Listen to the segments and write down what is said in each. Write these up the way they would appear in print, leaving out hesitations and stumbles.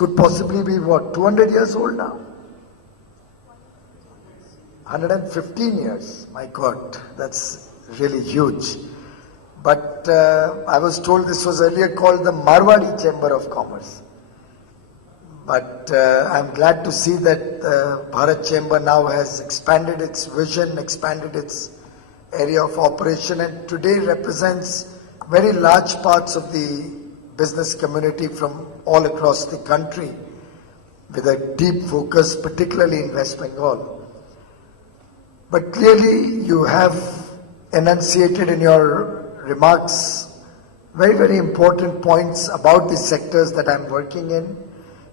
could possibly be what, 200 years old now? 115 years, my God, that's really huge. But I was told this was earlier called the Marwadi Chamber of Commerce. But I'm glad to see that the Bharat Chamber now has expanded its vision, expanded its area of operation, and today represents very large parts of the business community from all across the country with a deep focus, particularly in West Bengal. But clearly you have enunciated in your remarks very, very important points about the sectors that I'm working in.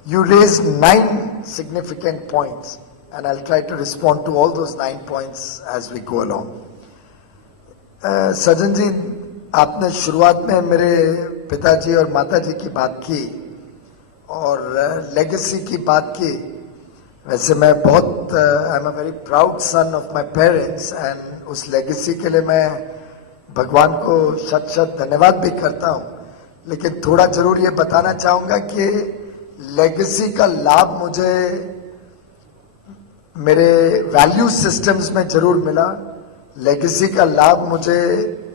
You raised 9 significant points, and I'll try to respond to all those 9 points as we go along. सजन जी, आपने शुरुआत में मेरे पिताजी और माताजी की बात की और लेगेसी की बात की. वैसे मैं बहुत I am a very proud son of my parents, and उस लेगेसी के लिए मैं भगवान को शत शत धन्यवाद भी करता हूँ. लेकिन थोड़ा जरूर ये बताना चाहूँगा कि लेगेसी का लाभ मुझे मेरे वैल्यू सिस्टम्स में जरूर मिला. लेगेसी का लाभ मुझे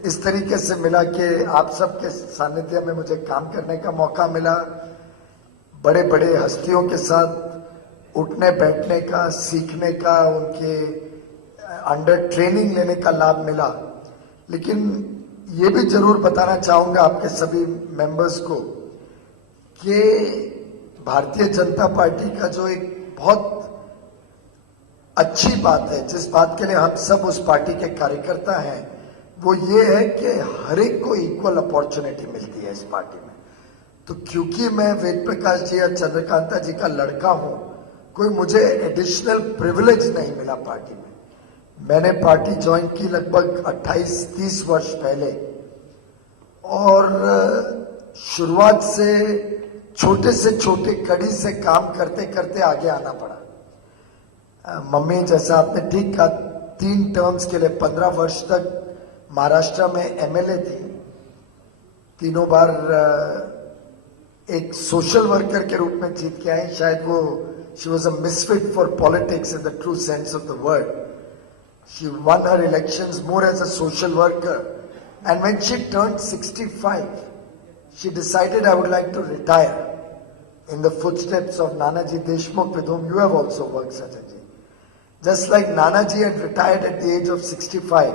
इस तरीके से मिला कि आप सबके सानिध्य में मुझे काम करने का मौका मिला. बड़े बड़े हस्तियों के साथ उठने बैठने का, सीखने का, उनके अंडर ट्रेनिंग लेने का लाभ मिला. लेकिन ये भी जरूर बताना चाहूंगा आपके सभी मेंबर्स को कि भारतीय जनता पार्टी का जो एक बहुत अच्छी बात है, जिस बात के लिए हम सब उस पार्टी के कार्यकर्ता हैं, वो ये है कि हर एक को इक्वल अपॉर्चुनिटी मिलती है इस पार्टी में. तो क्योंकि मैं वेद प्रकाश जी या चंद्रकांता जी का लड़का हूं, कोई मुझे एडिशनल प्रिविलेज नहीं मिला पार्टी में. मैंने पार्टी ज्वाइन की लगभग 28-30 वर्ष पहले, और शुरुआत से छोटे कड़ी से काम करते करते आगे आना पड़ा. मम्मी, जैसा आपने ठीक कहा, 3 टर्म्स के लिए 15 वर्ष तक महाराष्ट्र में एमएलए थी. तीनों बार एक सोशल वर्कर के रूप में जीत के आई. शायद वो she was a misfit for politics in the true sense of the word. She won her elections more as a social worker, and when she turned 65, she decided I would like to retire in the footsteps of Nanaji Deshmukh, with whom you have also worked, Sajanji. Just like Nanaji had retired at the age of 65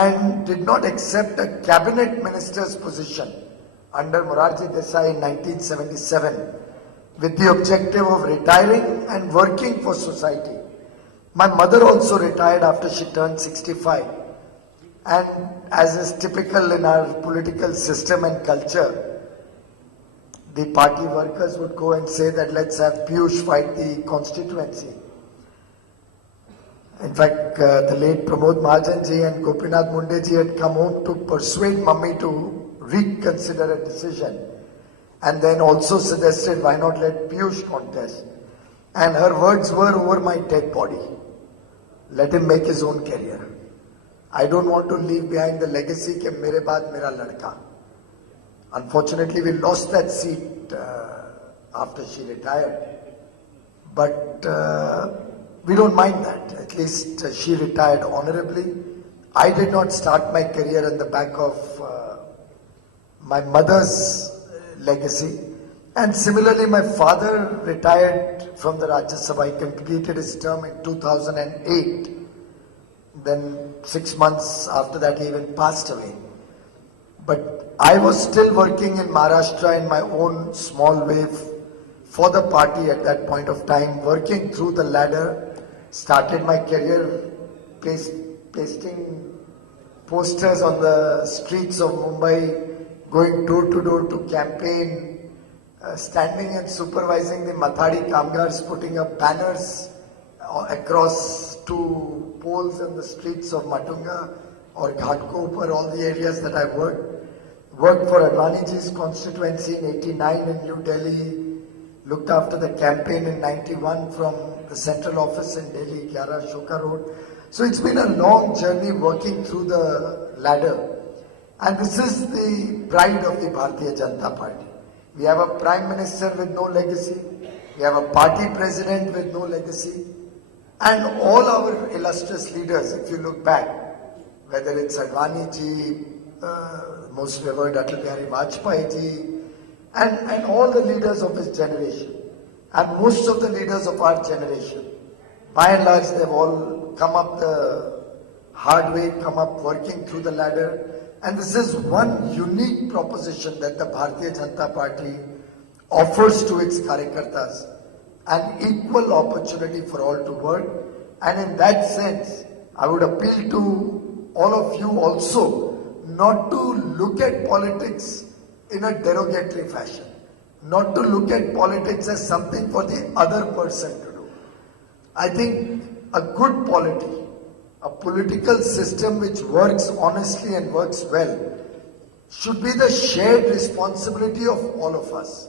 and did not accept a cabinet minister's position under Morarji Desai in 1977 with the objective of retiring and working for society. My mother also retired after she turned 65. And as is typical in our political system and culture, the party workers would go and say that let's have Piyush fight the constituency. In fact, the late Pramod Mahajan ji and Gopinath Munde ji had come home to persuade mummy to reconsider a decision, and then also suggested why not let Piyush contest. And her words were, over my dead body, let him make his own career. I don't want to leave behind the legacy कि मेरे बाद मेरा लड़का. Unfortunately, we lost that seat after she retired. But we don't mind that. At least she retired honorably. I did not start my career on the back of my mother's legacy. And similarly, my father retired from the Rajya Sabha. He completed his term in 2008. Then 6 months after that, he even passed away. But I was still working in Maharashtra in my own small way for the party at that point of time, working through the ladder. Started my career pasting posters on the streets of Mumbai, going door to door to campaign, standing and supervising the Mathadi Kamgars, putting up banners across 2 poles in the streets of Matunga or Ghatkopar, all the areas that I worked for Advani ji's constituency in 89 in New Delhi, looked after the campaign in 91 from the central office in Delhi, 11 Ashoka Road. So it's been a long journey working through the ladder, and this is the pride of the Bharatiya Janata Party. We have a prime minister with no legacy. We have a party president with no legacy. And all our illustrious leaders, if you look back, whether it's Advani ji, most revered Atal Bihari Vajpayee ji, and all the leaders of his generation, and most of the leaders of our generation, by and large, they've all come up the hard way, come up working through the ladder. And this is one unique proposition that the Bharatiya Janata Party offers to its Karyakartas, an equal opportunity for all to work. And in that sense, I would appeal to all of you also not to look at politics in a derogatory fashion, not to look at politics as something for the other person to do. I think a good polity, a political system which works honestly and works well, should be the shared responsibility of all of us.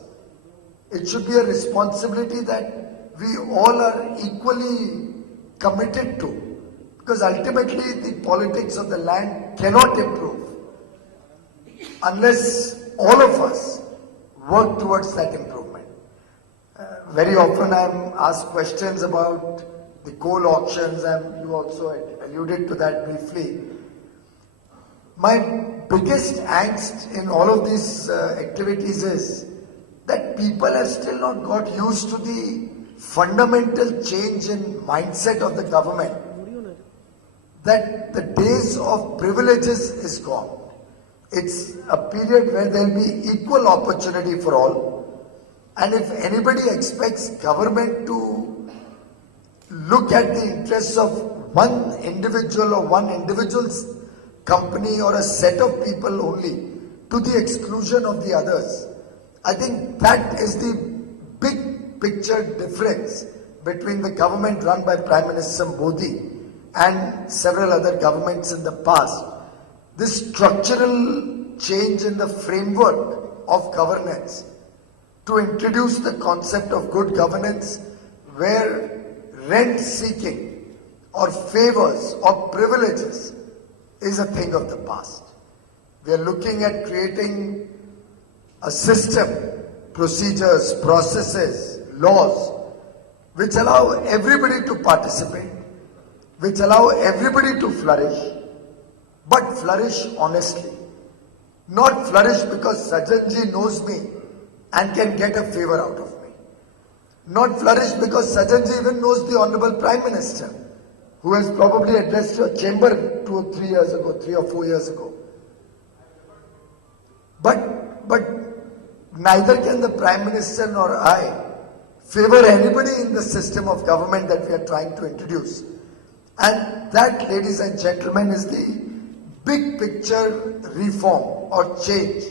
It should be a responsibility that we all are equally committed to, because ultimately the politics of the land cannot improve unless all of us work towards that improvement. Very often I am asked questions about the coal auctions, and you also alluded to that briefly. My biggest angst in all of these activities is that people have still not got used to the fundamental change in mindset of the government, that the days of privileges is gone. It's a period where there will be equal opportunity for all. And if anybody expects government to look at the interests of one individual or one individual's company or a set of people only to the exclusion of the others, I think that is the big picture difference between the government run by Prime Minister Modi and several other governments in the past. This structural change in the framework of governance to introduce the concept of good governance, where rent seeking or favors or privileges is a thing of the past. We are looking at creating a system, procedures, processes, laws which allow everybody to participate, which allow everybody to flourish, but flourish honestly. Not flourish because Sajjanji knows me and can get a favor out of me. Not flourish because Sajjanji even knows the Honorable Prime Minister, who has probably addressed your chamber 2 or 3 years ago, 3 or 4 years ago. But neither can the Prime Minister nor I favor anybody in the system of government that we are trying to introduce. And that, ladies and gentlemen, is the big picture reform or change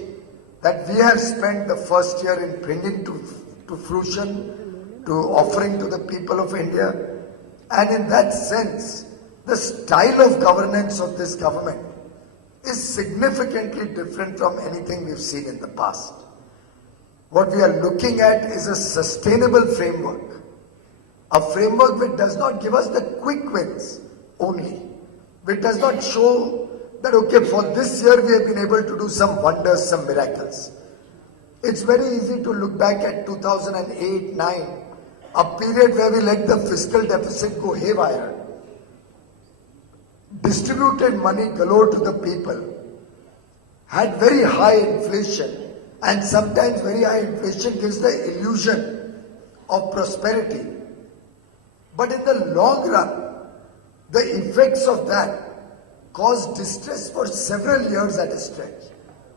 that we have spent the first year in bringing to fruition, to offering to the people of India. And in that sense, the style of governance of this government is significantly different from anything we've seen in the past. What we are looking at is a sustainable framework. A framework which does not give us the quick wins only. Which does not show that, okay, for this year we have been able to do some wonders, some miracles. It's very easy to look back at 2008-9, a period where we let the fiscal deficit go haywire, distributed money galore to the people, had very high inflation, and sometimes very high inflation gives the illusion of prosperity. But in the long run, the effects of that caused distress for several years at a stretch.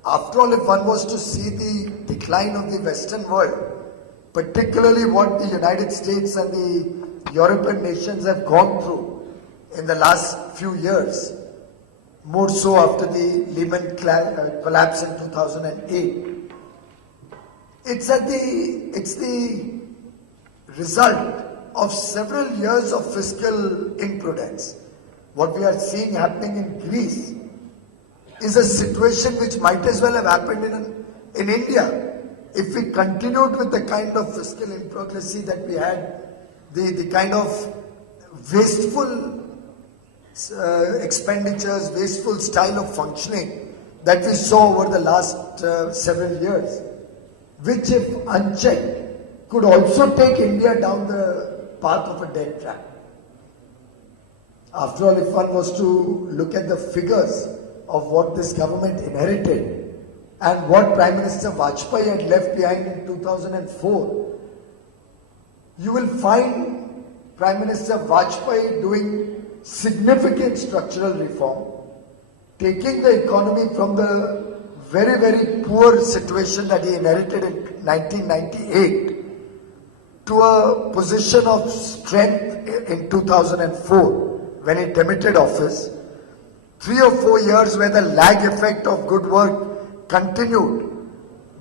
After all, if one was to see the decline of the Western world, particularly what the United States and the European nations have gone through in the last few years, more so after the Lehman collapse in 2008, it's the result of several years of fiscal imprudence. What we are seeing happening in Greece is a situation which might as well have happened in India. If we continued with the kind of fiscal impropriety that we had, the kind of wasteful expenditures, wasteful style of functioning that we saw over the last several years, which if unchecked could also take India down the path of a debt trap. After all, if one was to look at the figures of what this government inherited and what Prime Minister Vajpayee had left behind in 2004, you will find Prime Minister Vajpayee doing significant structural reform, taking the economy from the very, very poor situation that he inherited in 1998 to a position of strength in 2004 when he demitted office. 3 or 4 years where the lag effect of good work continued,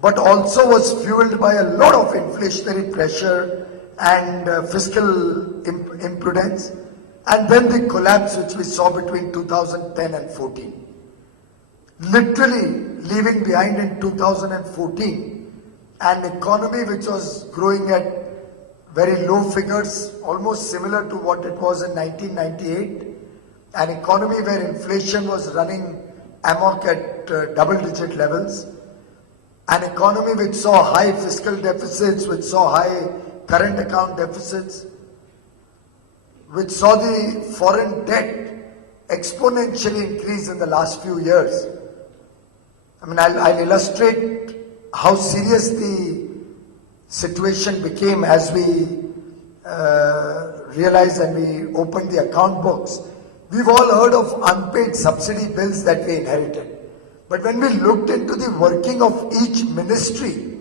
but also was fueled by a lot of inflationary pressure and fiscal imprudence, and then the collapse which we saw between 2010 and 14. Literally leaving behind in 2014 an economy which was growing at very low figures, almost similar to what it was in 1998, an economy where inflation was running amok at double-digit levels, an economy which saw high fiscal deficits, which saw high current account deficits, which saw the foreign debt exponentially increase in the last few years. I mean, I'll illustrate how serious the situation became as we realized and we opened the account books. We've all heard of unpaid subsidy bills that we inherited. But when we looked into the working of each ministry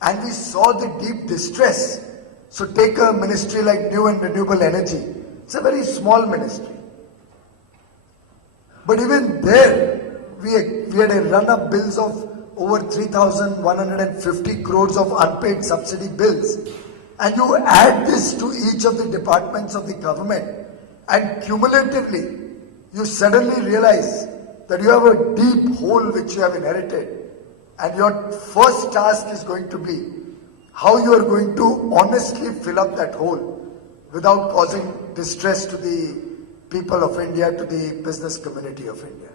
and we saw the deep distress, so take a ministry like New and Renewable Energy, it's a very small ministry. But even there, we had a run-up bills of over 3,150 crores of unpaid subsidy bills. And you add this to each of the departments of the government, and cumulatively, you suddenly realize that you have a deep hole which you have inherited. And your first task is going to be how you are going to honestly fill up that hole without causing distress to the people of India, to the business community of India.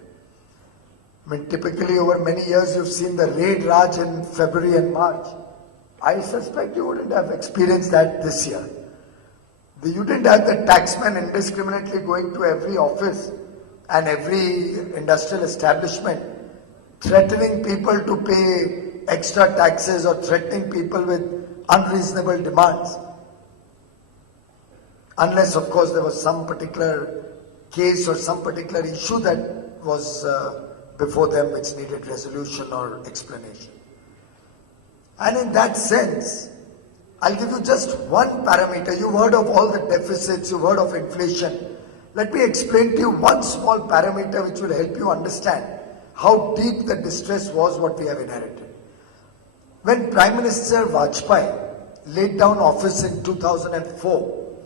I mean, typically over many years you've seen the raid Raj in February and March. I suspect you wouldn't have experienced that this year. You didn't have the taxman indiscriminately going to every office and every industrial establishment, threatening people to pay extra taxes or threatening people with unreasonable demands. Unless, of course, there was some particular case or some particular issue that was before them which needed resolution or explanation. And in that sense, I'll give you just one parameter. You've heard of all the deficits, you've heard of inflation. Let me explain to you one small parameter which will help you understand how deep the distress was what we have inherited. When Prime Minister Vajpayee laid down office in 2004,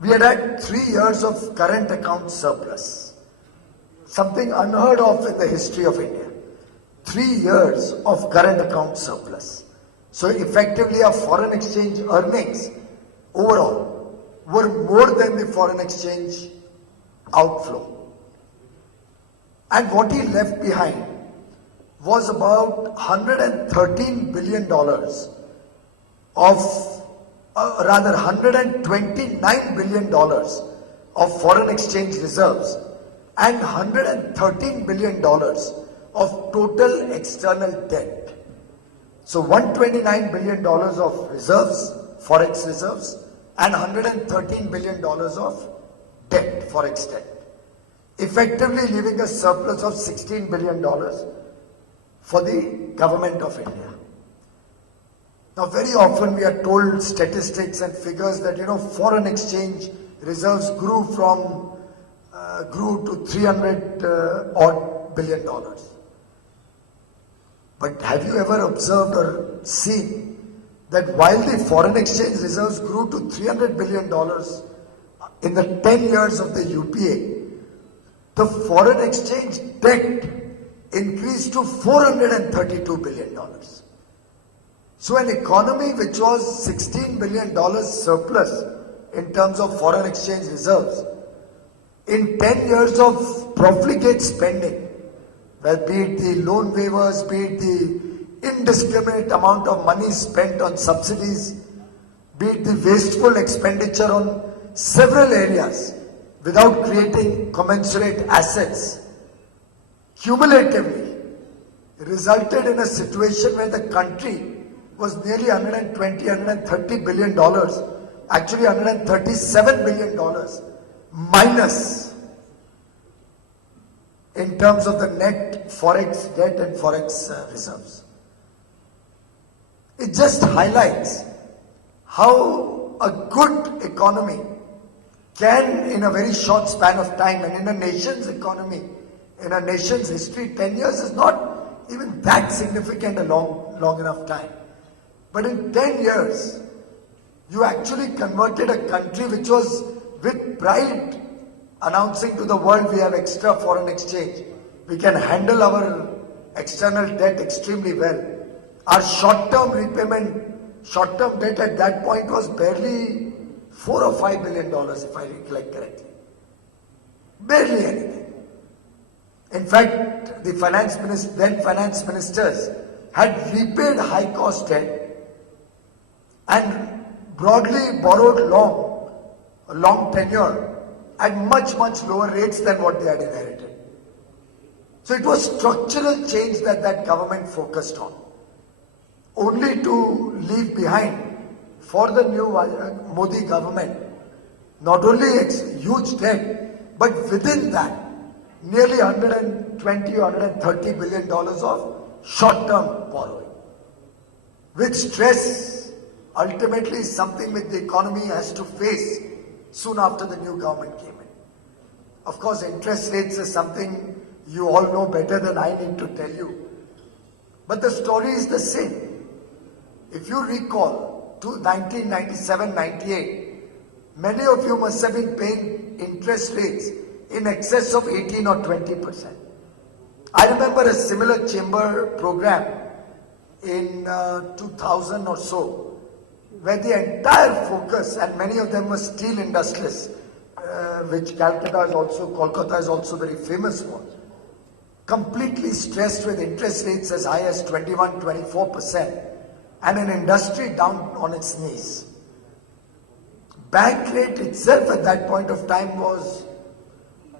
we had 3 years of current account surplus. Something unheard of in the history of India. 3 years of current account surplus. So effectively our foreign exchange earnings overall were more than the foreign exchange outflow. And what he left behind was about $113 billion of, rather $129 billion of foreign exchange reserves and $113 billion of total external debt. So $129 billion of reserves, forex reserves, and $113 billion of debt, forex debt. Effectively leaving a surplus of $16 billion for the government of India. Now very often we are told statistics and figures that, foreign exchange reserves grew to 300 odd billion dollars. But have you ever observed or seen that while the foreign exchange reserves grew to $300 billion in the 10 years of the UPA, the foreign exchange debt increased to $432 billion. So an economy which was $16 billion surplus in terms of foreign exchange reserves, in 10 years of profligate spending, well, be it the loan waivers, be it the indiscriminate amount of money spent on subsidies, be it the wasteful expenditure on several areas without creating commensurate assets, cumulatively resulted in a situation where the country was nearly $120–130 billion, actually $137 billion minus in terms of the net forex debt and forex reserves. It just highlights how a good economy can, in a very short span of time, and in a nation's economy, in a nation's history, 10 years is not even that significant a long enough time. But in 10 years, you actually converted a country which was with pride announcing to the world we have extra foreign exchange. We can handle our external debt extremely well. Our short-term debt at that point was barely $4 or $5 billion, if I recollect correctly. Barely anything. In fact, the then finance ministers had repaid high-cost debt and broadly borrowed long tenure at much lower rates than what they had inherited. So it was structural change that government focused on, only to leave behind for the new Modi government not only huge debt, but within that nearly $120 or $130 billion of short-term borrowing, which stress ultimately is something which the economy has to face soon after the new government came in. Of course, interest rates is something you all know better than I need to tell you. But the story is the same. If you recall, to 1997-98, many of you must have been paying interest rates in excess of 18 or 20%. I remember a similar chamber program in 2000 or so, where the entire focus, and many of them were steel industrialists, which Kolkata is also very famous for, completely stressed with interest rates as high as 21–24%, and an industry down on its knees. Bank rate itself at that point of time was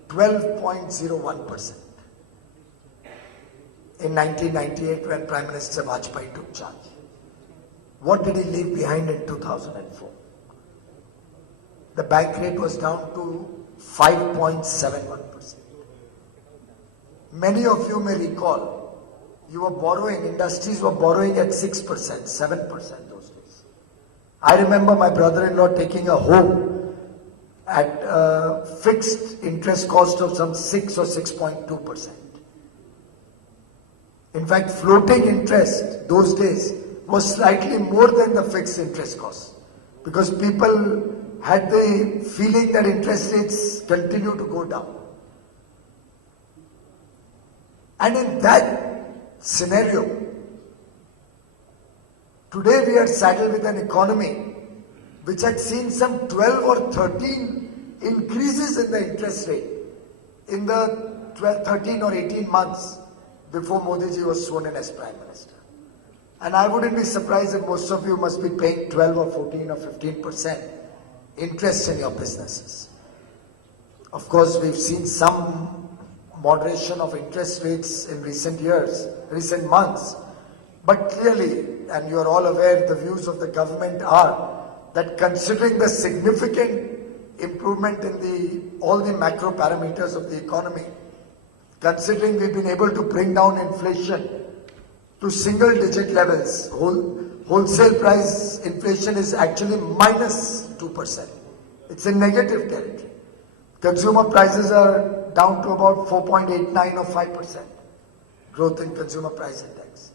12.01% in 1998 when Prime Minister Vajpayee took charge. What did he leave behind in 2004? The bank rate was down to 5.71%. Many of you may recall, industries were borrowing at 6%, 7% those days. I remember my brother-in-law taking a home at a fixed interest cost of some 6 or 6.2%. In fact, floating interest those days was slightly more than the fixed interest cost, because people had the feeling that interest rates continue to go down. And in that scenario, today we are saddled with an economy which had seen some 12 or 13 increases in the interest rate in the 12, 13 or 18 months before Modi ji was sworn in as Prime Minister. And I wouldn't be surprised if most of you must be paying 12 or 14 or 15% interest in your businesses. Of course, we've seen some moderation of interest rates in recent months. But clearly, and you are all aware, the views of the government are that considering the significant improvement in all the macro parameters of the economy, considering we've been able to bring down inflation to single digit levels, wholesale price inflation is actually minus 2%. It's in negative territory. Consumer prices are down to about 4.89 or 5% growth in consumer price index.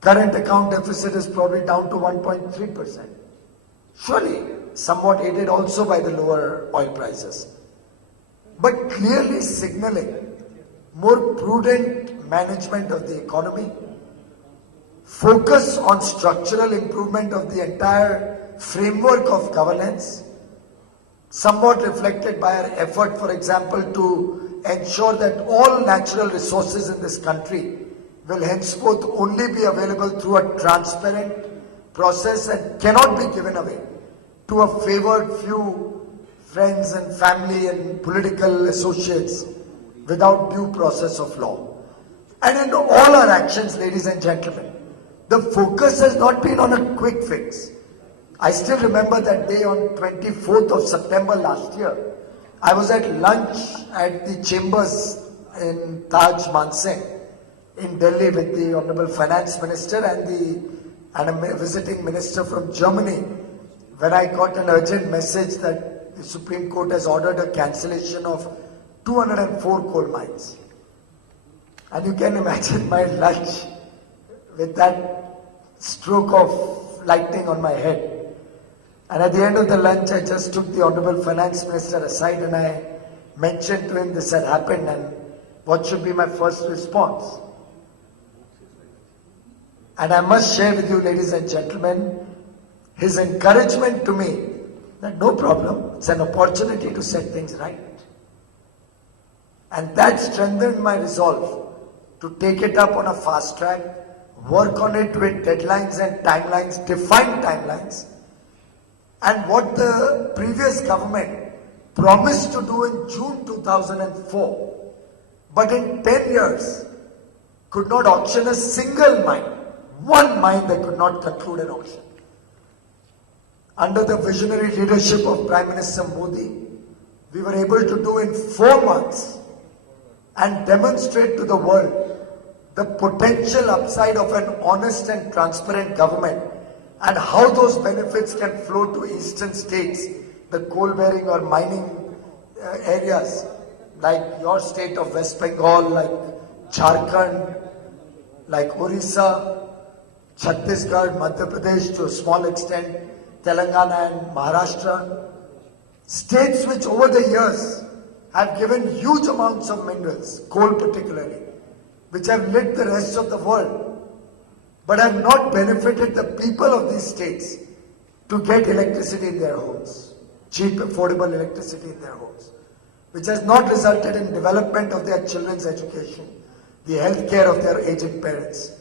Current account deficit is probably down to 1.3%. Surely somewhat aided also by the lower oil prices, but clearly signaling more prudent management of the economy, focus on structural improvement of the entire framework of governance, somewhat reflected by our effort, for example, to ensure that all natural resources in this country will henceforth only be available through a transparent process and cannot be given away to a favored few friends and family and political associates without due process of law. And in all our actions, ladies and gentlemen, the focus has not been on a quick fix. I still remember that day on 24th of September last year. I was at lunch at the chambers in Taj Mansingh in Delhi with the Honorable Finance Minister and a visiting minister from Germany, when I got an urgent message that the Supreme Court has ordered a cancellation of 204 coal mines. And you can imagine my lunch with that stroke of lightning on my head. And at the end of the lunch, I just took the Honorable Finance Minister aside and I mentioned to him this had happened and what should be my first response. And I must share with you, ladies and gentlemen, his encouragement to me that no problem, it's an opportunity to set things right. And that strengthened my resolve to take it up on a fast track, work on it with deadlines and timelines, defined timelines. And what the previous government promised to do in June 2004, but in 10 years could not auction a single mine, one mine they could not conclude an auction. Under the visionary leadership of Prime Minister Modi, we were able to do in 4 months and demonstrate to the world the potential upside of an honest and transparent government and how those benefits can flow to eastern states, the coal-bearing or mining areas like your state of West Bengal, like Jharkhand, like Orissa, Chhattisgarh, Madhya Pradesh, to a small extent, Telangana and Maharashtra, states which over the years have given huge amounts of minerals, coal particularly, which have lit the rest of the world, but have not benefited the people of these states to get electricity in their homes, cheap, affordable electricity in their homes, which has not resulted in development of their children's education, the health care of their aged parents.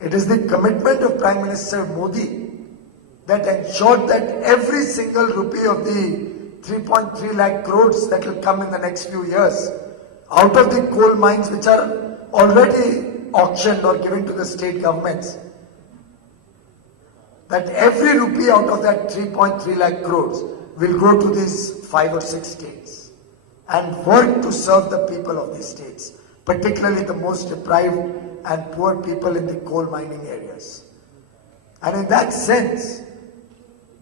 It is the commitment of Prime Minister Modi that ensured that every single rupee of the 3.3 lakh crores that will come in the next few years out of the coal mines which are already auctioned or given to the state governments, that every rupee out of that 3.3 lakh crores will go to these 5 or 6 states and work to serve the people of these states, particularly the most deprived and poor people in the coal mining areas. And in that sense,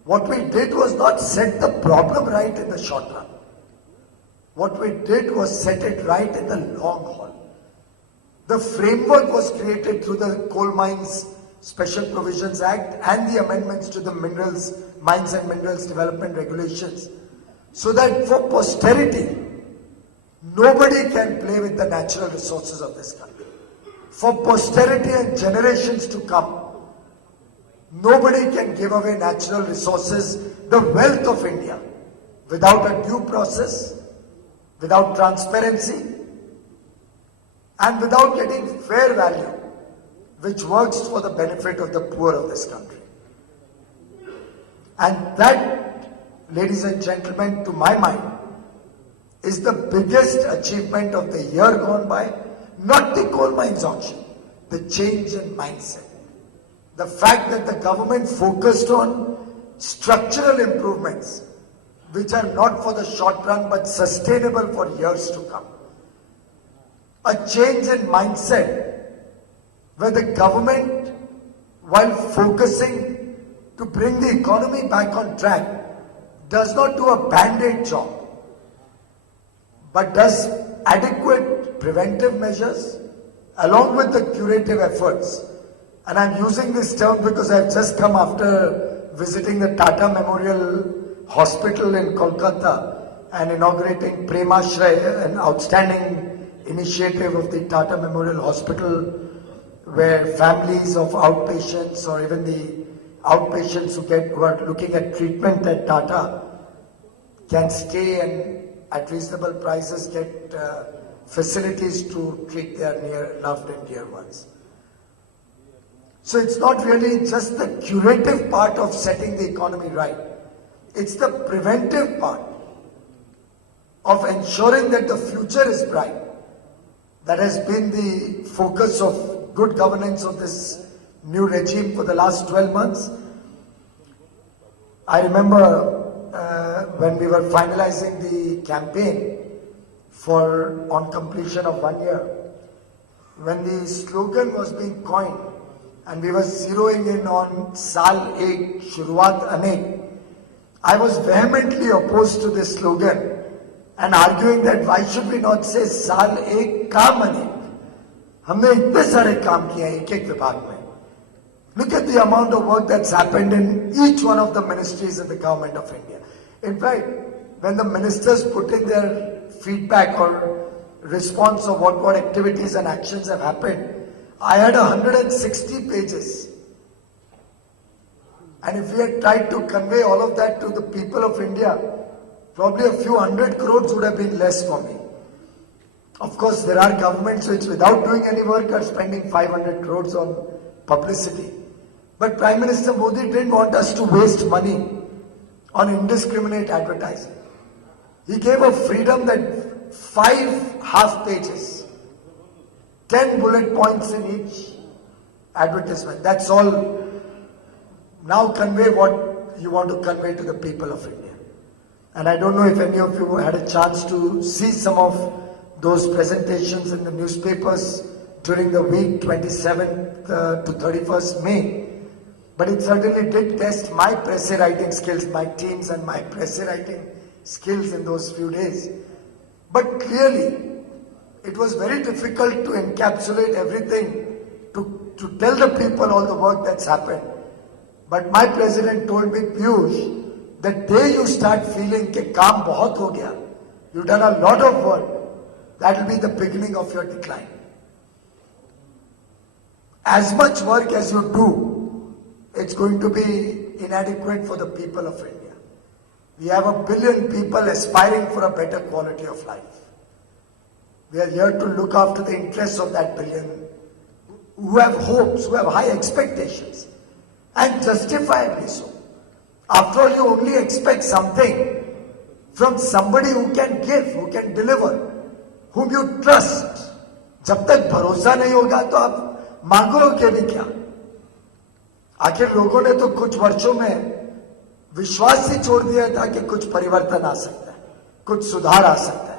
what we did was not set the problem right in the short run. What we did was set it right in the long haul. The framework was created through the Coal Mines Special Provisions Act and the amendments to the Mines and Minerals Development Regulations, so that for posterity, nobody can play with the natural resources of this country. For posterity and generations to come, nobody can give away natural resources, the wealth of India, without a due process, without transparency, and without getting fair value, which works for the benefit of the poor of this country. And that, ladies and gentlemen, to my mind, is the biggest achievement of the year gone by, not the coal mines auction, the change in mindset. The fact that the government focused on structural improvements, which are not for the short run but sustainable for years to come. A change in mindset where the government, while focusing to bring the economy back on track, does not do a band-aid job, but does adequate preventive measures along with the curative efforts. And I'm using this term because I've just come after visiting the Tata Memorial Hospital in Kolkata and inaugurating Premashray, an outstanding initiative of the Tata Memorial Hospital, where families of outpatients or even the outpatients who are looking at treatment at Tata can stay and at reasonable prices get facilities to treat their loved and dear ones. So it's not really just the curative part of setting the economy right. It's the preventive part of ensuring that the future is bright. That has been the focus of good governance of this new regime for the last 12 months. I remember when we were finalizing the campaign on completion of 1 year, when the slogan was being coined and we were zeroing in on Saal Ek, Shuruaat Anek, I was vehemently opposed to this slogan and arguing that why should we not say Saal Ek Kaam Anek? हमने इतने सारे काम किए हैं एक-एक विभाग में. Look at the amount of work that's happened in each one of the ministries in the government of India. In fact, when the ministers put in their feedback or response of what activities and actions have happened, I had 160 pages. And if we had tried to convey all of that to the people of India, probably a few hundred crores would have been less for me. Of course, there are governments which without doing any work are spending 500 crores on publicity. But Prime Minister Modi didn't want us to waste money on indiscriminate advertising. He gave a freedom that 5 half pages, 10 bullet points in each advertisement. That's all. Now convey what you want to convey to the people of India. And I don't know if any of you had a chance to see some of those presentations in the newspapers during the week 27th to 31st May. But it certainly did test my press writing skills, my teams and my press writing skills in those few days. But clearly, it was very difficult to encapsulate everything, to tell the people all the work that's happened. But my president told me, Piyush, the day you start feeling that kaam bahut ho gaya, you've done a lot of work, that will be the beginning of your decline. As much work as you do, it's going to be inadequate for the people of India. We have 1 billion people aspiring for a better quality of life. We are here to look after the interests of that billion who have hopes, who have high expectations, and justifiably so. After all, you only expect something from somebody who can give, who can deliver, whom you trust. जब तक भरोसा नहीं होगा तो आप मांगोगे भी क्या? आखिर लोगों ने तो कुछ वर्षों में विश्वास ही छोड़ दिया था कि कुछ परिवर्तन आ सकता है, कुछ सुधार आ सकता है.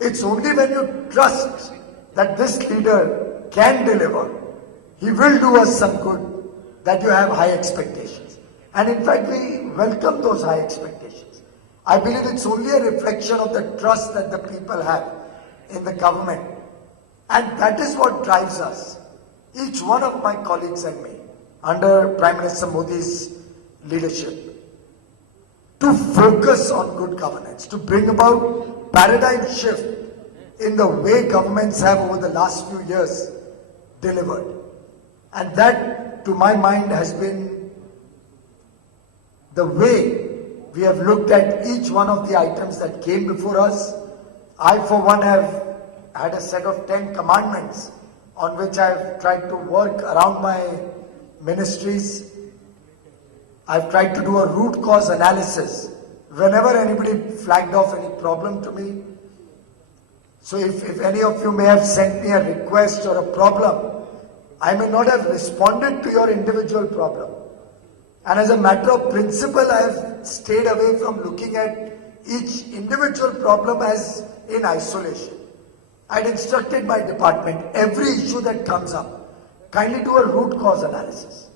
It's only when you trust that this leader can deliver, he will do us some good, that you have high expectations. And in fact, we welcome those high expectations. I believe it's only a reflection of the trust that the people have in the government. And that is what drives us, each one of my colleagues and me, under Prime Minister Modi's leadership, to focus on good governance, to bring about paradigm shift in the way governments have over the last few years delivered. And that, to my mind, has been the way we have looked at each one of the items that came before us. I, for one, have had a set of 10 commandments on which I have tried to work around my ministries. I've tried to do a root cause analysis whenever anybody flagged off any problem to me. So if any of you may have sent me a request or a problem, I may not have responded to your individual problem. And as a matter of principle, I have stayed away from looking at each individual problem as in isolation. I had instructed my department, every issue that comes up, kindly do a root cause analysis.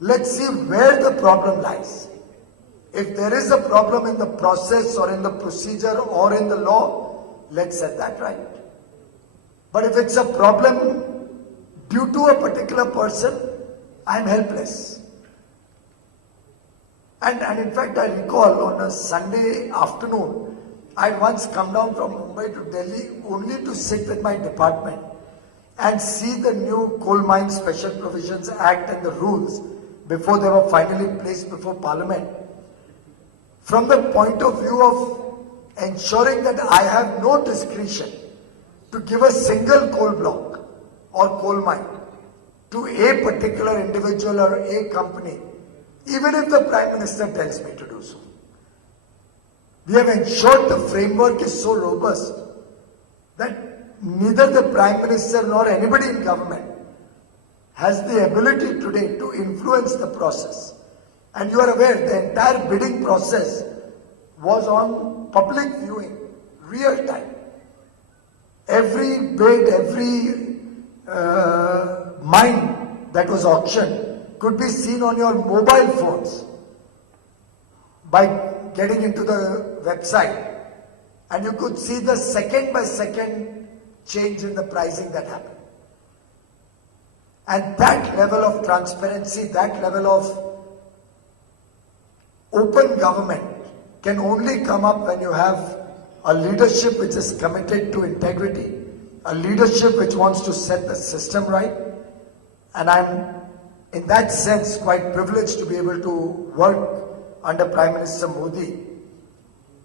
Let's see where the problem lies. If there is a problem in the process or in the procedure or in the law, let's set that right. But if it's a problem due to a particular person, I'm helpless. And in fact, I recall on a Sunday afternoon, I had once come down from Mumbai to Delhi only to sit with my department and see the new Coal Mine Special Provisions Act and the rules before they were finally placed before Parliament. From the point of view of ensuring that I have no discretion to give a single coal block or coal mine to a particular individual or a company, even if the Prime Minister tells me to do so. We have ensured the framework is so robust that neither the Prime Minister nor anybody in government has the ability today to influence the process. And you are aware, the entire bidding process was on public viewing, real time. Every bid, every mine that was auctioned could be seen on your mobile phones by getting into the website, and you could see the second by second change in the pricing that happened. And that level of transparency, that level of open government can only come up when you have a leadership which is committed to integrity, a leadership which wants to set the system right. And I'm, in that sense, quite privileged to be able to work under Prime Minister Modi,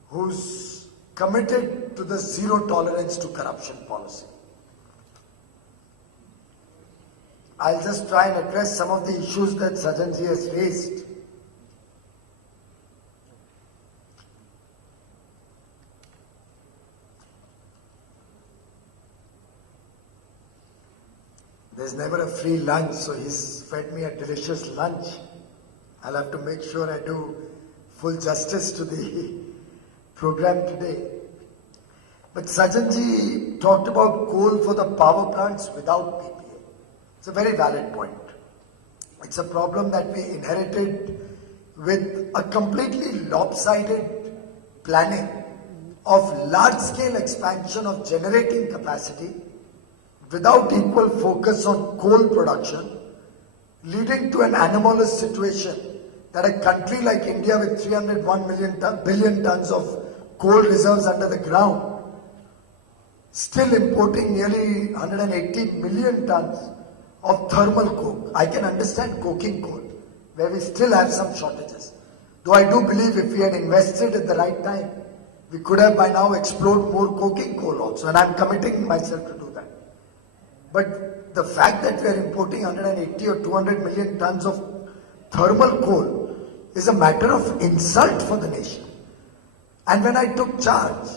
who's committed to the zero tolerance to corruption policy. I'll just try and address some of the issues that Sajanji has raised. There's never a free lunch, so he's fed me a delicious lunch. I'll have to make sure I do full justice to the program today. But Sajanji talked about coal for the power plants without PPA. It's a very valid point. It's a problem that we inherited with a completely lopsided planning of large-scale expansion of generating capacity without equal focus on coal production, leading to an anomalous situation that a country like India with 301 billion tons of coal reserves under the ground, still importing nearly 180 million tons of thermal coke. I can understand coking coal, where we still have some shortages. Though I do believe if we had invested at the right time, we could have by now explored more coking coal also, and I'm committing myself to do that. But the fact that we are importing 180 or 200 million tons of thermal coal is a matter of insult for the nation. And when I took charge,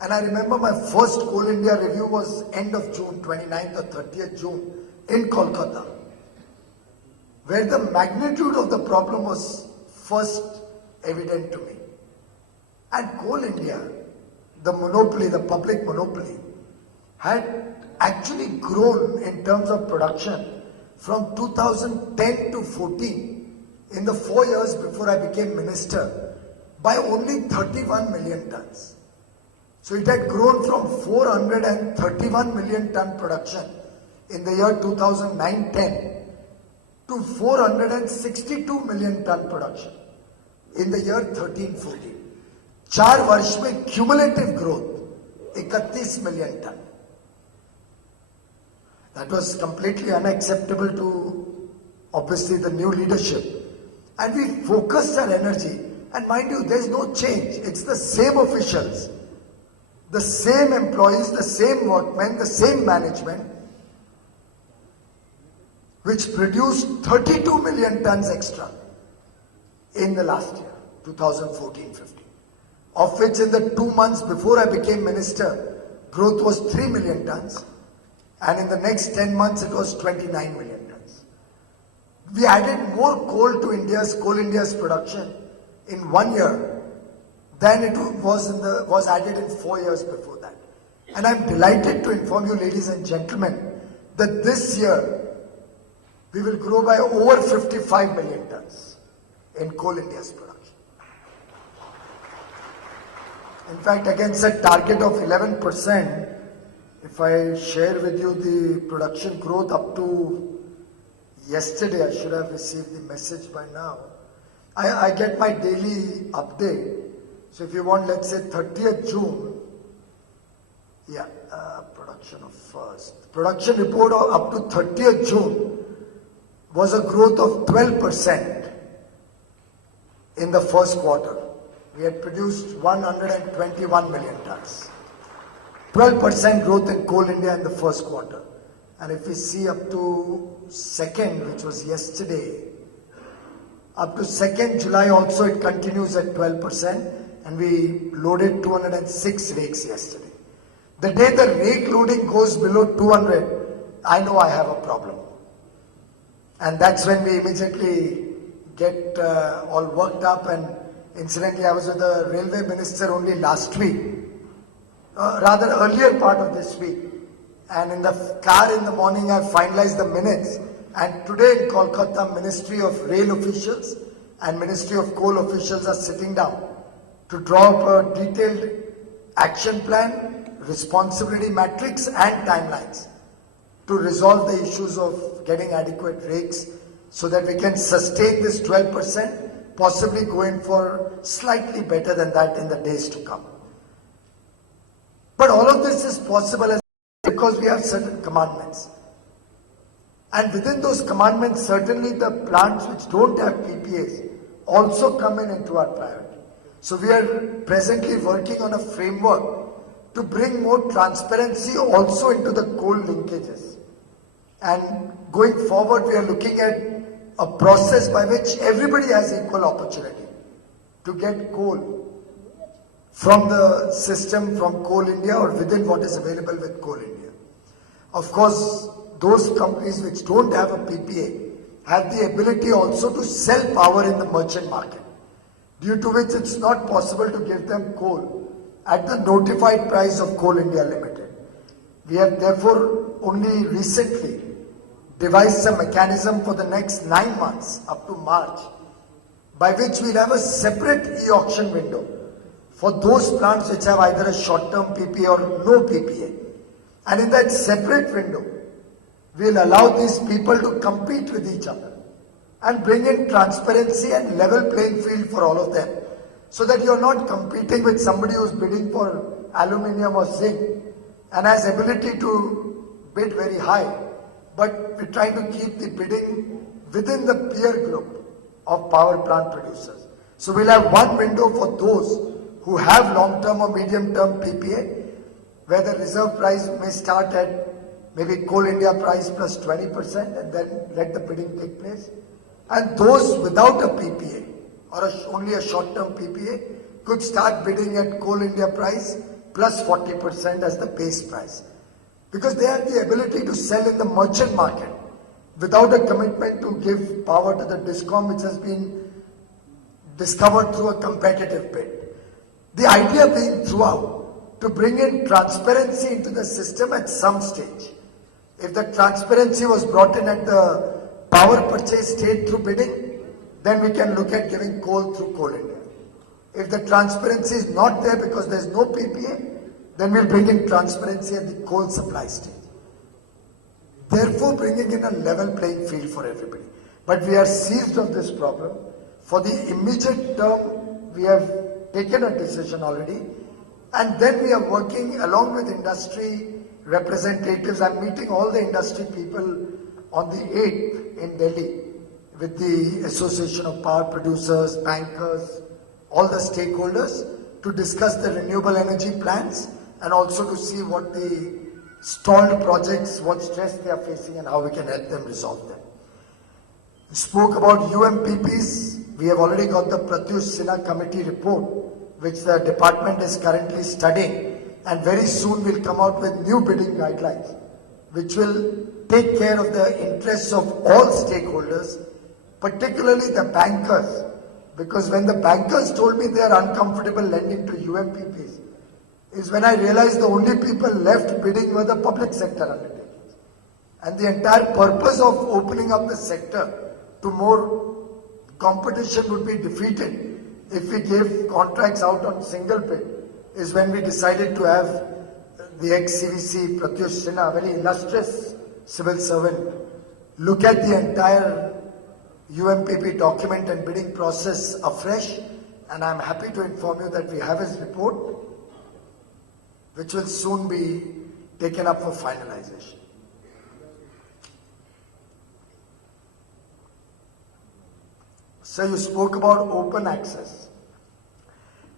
and I remember my first Coal India review was end of June, 29th or 30th June in Kolkata, where the magnitude of the problem was first evident to me. And Coal India, the monopoly, the public monopoly, had actually grown in terms of production from 2010 to 14, in the 4 years before I became minister, by only 31 million tons. So it had grown from 431 million ton production in the year 2009-10 to 462 million ton production in the year 13-14. 4 वर्ष में cumulative growth 31 million ton. That was completely unacceptable to, obviously, the new leadership. And we focused our energy. And mind you, there's no change. It's the same officials, the same employees, the same workmen, the same management, which produced 32 million tons extra in the last year, 2014-15. Of which in the 2 months before I became minister, growth was 3 million tons. And in the next 10 months, it was 29 million tons. We added more coal to Coal India's production in 1 year than it was added in 4 years before that. And I'm delighted to inform you, ladies and gentlemen, that this year we will grow by over 55 million tons in Coal India's production. In fact, against a target of 11%, if I share with you the production growth up to yesterday, I should have received the message by now. I get my daily update. So if you want, let's say 30th June, production of first. Production report up to 30th June was a growth of 12% in the first quarter. We had produced 121 million tons. 12% growth in Coal India in the first quarter. And if we see up to 2nd, which was yesterday, up to 2nd July also it continues at 12%, and we loaded 206 rakes yesterday. The day the rake loading goes below 200, I know I have a problem. And that's when we immediately get all worked up. And incidentally, I was with the railway minister only last week, rather earlier part of this week. And in the car in the morning, I finalized the minutes. And today in Kolkata, Ministry of Rail officials and Ministry of Coal officials are sitting down to draw up a detailed action plan, responsibility matrix and timelines to resolve the issues of getting adequate rakes so that we can sustain this 12%, possibly going for slightly better than that in the days to come. But all of this is possible because we have certain commandments. And within those commandments, certainly the plants which don't have PPAs also come into our priority. So we are presently working on a framework to bring more transparency also into the coal linkages. And going forward, we are looking at a process by which everybody has equal opportunity to get coal from the system, from Coal India or within what is available with Coal India. Of course, those companies which don't have a PPA have the ability also to sell power in the merchant market, due to which it's not possible to give them coal at the notified price of Coal India Limited. We have therefore only recently devised some mechanism for the next 9 months up to March, by which we'll have a separate e-auction window for those plants which have either a short-term PPA or no PPA. And in that separate window, we'll allow these people to compete with each other and bring in transparency and level playing field for all of them, so that you're not competing with somebody who's bidding for aluminium or zinc and has ability to bid very high, but we're trying to keep the bidding within the peer group of power plant producers. So we'll have one window for those who have long-term or medium-term PPA, where the reserve price may start at maybe Coal India price plus 20% and then let the bidding take place. And those without a PPA or only a short-term PPA could start bidding at Coal India price plus 40% as the base price. Because they have the ability to sell in the merchant market without a commitment to give power to the DISCOM, which has been discovered through a competitive bid. The idea being throughout to bring in transparency into the system at some stage. If the transparency was brought in at the power purchase stage through bidding, then we can look at giving coal through Coal India. If the transparency is not there because there is no PPA, then we'll bring in transparency at the coal supply stage. Therefore, bringing in a level playing field for everybody. But we are seized of this problem. For the immediate term, we have taken a decision already, and then we are working along with industry representatives. I'm meeting all the industry people on the 8th in Delhi with the Association of Power Producers, bankers, all the stakeholders to discuss the renewable energy plans and also to see what the stalled projects, what stress they are facing and how we can help them resolve them. We spoke about UMPPs. We have already got the Pratyush Sinha committee report, which the department is currently studying, and very soon we'll come out with new bidding guidelines, which will take care of the interests of all stakeholders, particularly the bankers, because when the bankers told me they are uncomfortable lending to UMPPs, is when I realized the only people left bidding were the public sector undertakings. And the entire purpose of opening up the sector to more competition would be defeated if we gave contracts out on single bid, is when we decided to have the ex-CVC Pratyush Sinha, a very illustrious civil servant, look at the entire UMPP document and bidding process afresh, and I'm happy to inform you that we have his report, which will soon be taken up for finalization. So you spoke about open access.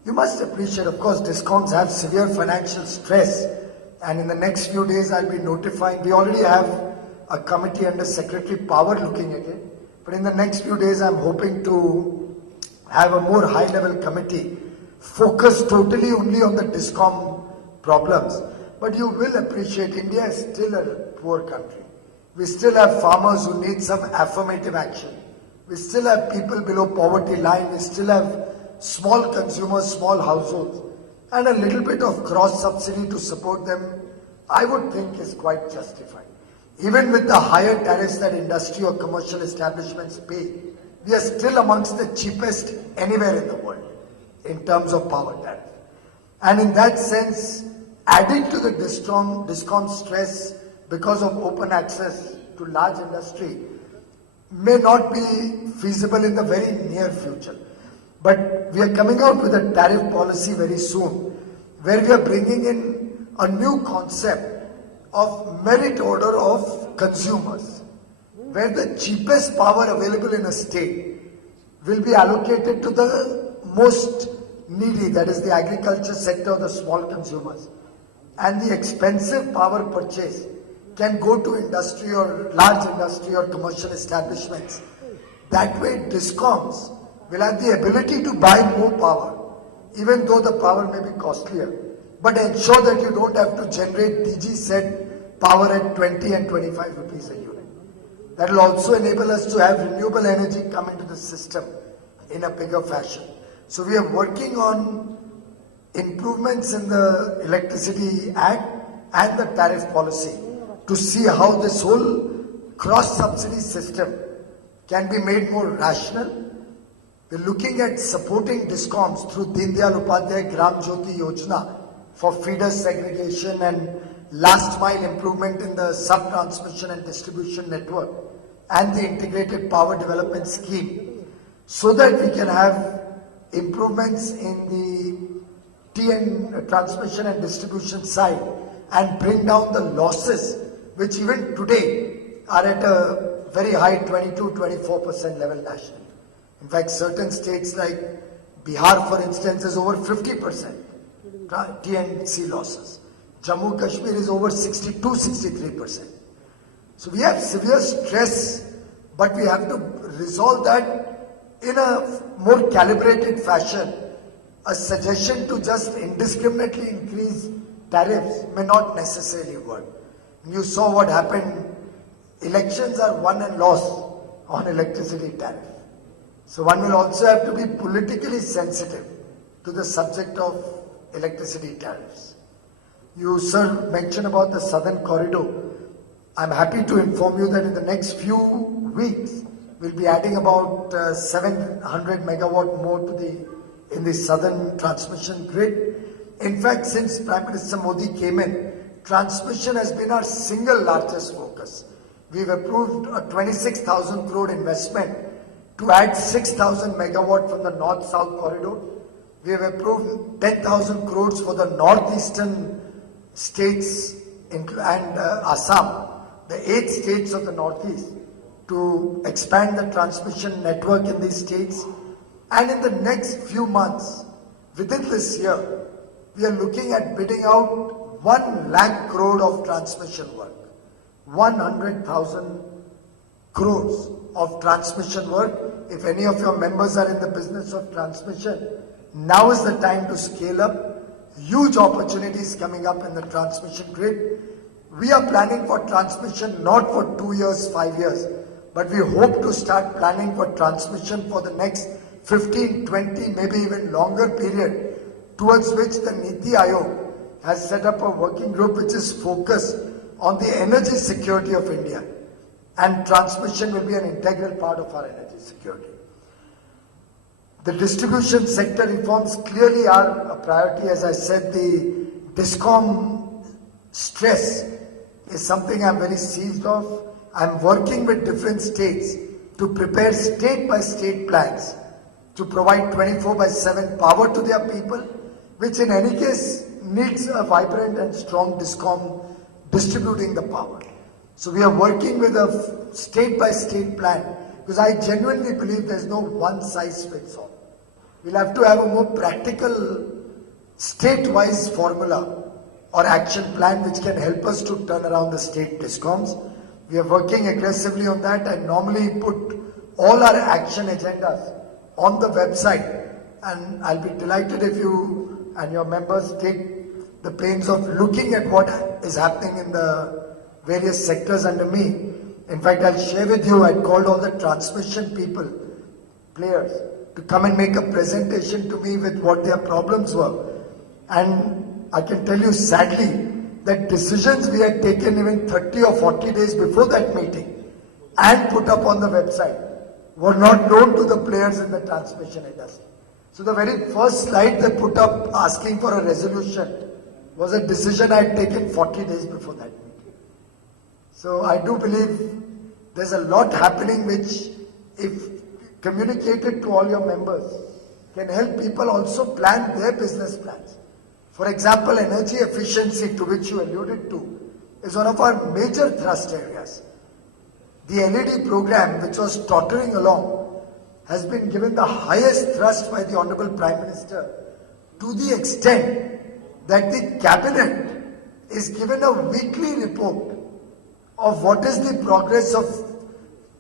You must appreciate, of course, DISCOMs have severe financial stress, And in the next few days, I'll be notifying. We already have a committee under Secretary Power looking at it. But in the next few days, I'm hoping to have a more high-level committee focused totally only on the DISCOM problems. But you will appreciate India is still a poor country. We still have farmers who need some affirmative action. We still have people below poverty line. We still have small consumers, small households. And a little bit of cross subsidy to support them, I would think is quite justified. Even with the higher tariffs that industry or commercial establishments pay, we are still amongst the cheapest anywhere in the world in terms of power tariff. And in that sense, adding to the DISCOM stress because of open access to large industry may not be feasible in the very near future. But we are coming out with a tariff policy very soon, where we are bringing in a new concept of merit order of consumers, where the cheapest power available in a state will be allocated to the most needy, that is the agriculture sector, the small consumers. And the expensive power purchase can go to industry or large industry or commercial establishments. That way DISCOMs will have the ability to buy more power, even though the power may be costlier, but ensure that you don't have to generate DG set power at 20 and 25 rupees a unit. That will also enable us to have renewable energy come into the system in a bigger fashion. So we are working on improvements in the Electricity Act and the tariff policy to see how this whole cross-subsidy system can be made more rational. We're looking at supporting DISCOMs through Deen Dayal Upadhyay Gram Jyoti Yojana for feeder segregation and last mile improvement in the sub-transmission and distribution network and the integrated power development scheme, so that we can have improvements in the TN transmission and distribution side and bring down the losses, which even today are at a very high 22-24% level nationally. In fact, certain states like Bihar, for instance, is over 50% TNC losses. Jammu Kashmir is over 62-63%. So we have severe stress, but we have to resolve that in a more calibrated fashion. A suggestion to just indiscriminately increase tariffs may not necessarily work. You saw what happened. Elections are won and lost on electricity tariff. So one will also have to be politically sensitive to the subject of electricity tariffs. You, sir, mentioned about the southern corridor. I'm happy to inform you that in the next few weeks, we'll be adding about 700 megawatt more in the southern transmission grid. In fact, since Prime Minister Modi came in, transmission has been our single largest focus. We've approved a 26,000 crore investment to add 6,000 megawatt from the north-south corridor. We have approved 10,000 crores for the northeastern states and Assam, the 8 states of the northeast, to expand the transmission network in these states. And in the next few months, within this year, we are looking at bidding out 1 lakh crore of transmission work. 100,000 crores of transmission work. If any of your members are in the business of transmission, now is the time to scale up. Huge opportunities coming up in the transmission grid. We are planning for transmission not for 2 years, 5 years, but we hope to start planning for transmission for the next 15, 20, maybe even longer period, towards which the Niti Aayog has set up a working group which is focused on the energy security of India, and transmission will be an integral part of our energy security. The distribution sector reforms clearly are a priority. As I said, the DISCOM stress is something I'm very seized of. I'm working with different states to prepare state-by-state plans to provide 24/7 power to their people, which in any case needs a vibrant and strong DISCOM distributing the power. So we are working with a state-by-state plan, because I genuinely believe there's no one-size-fits-all. We'll have to have a more practical state-wise formula or action plan which can help us to turn around the state discoms. We are working aggressively on that. I normally put all our action agendas on the website, and I'll be delighted if you and your members take the pains of looking at what is happening in the various sectors under me. In fact, I'll share with you, I called all the transmission people, players, to come and make a presentation to me with what their problems were. And I can tell you sadly that decisions we had taken even 30 or 40 days before that meeting and put up on the website were not known to the players in the transmission industry. So the very first slide they put up asking for a resolution was a decision I had taken 40 days before that meeting. So I do believe there's a lot happening which, if communicated to all your members, can help people also plan their business plans. For example, energy efficiency, to which you alluded to, is one of our major thrust areas. The LED program, which was tottering along, has been given the highest thrust by the Honorable Prime Minister, to the extent that the Cabinet is given a weekly report of what is the progress of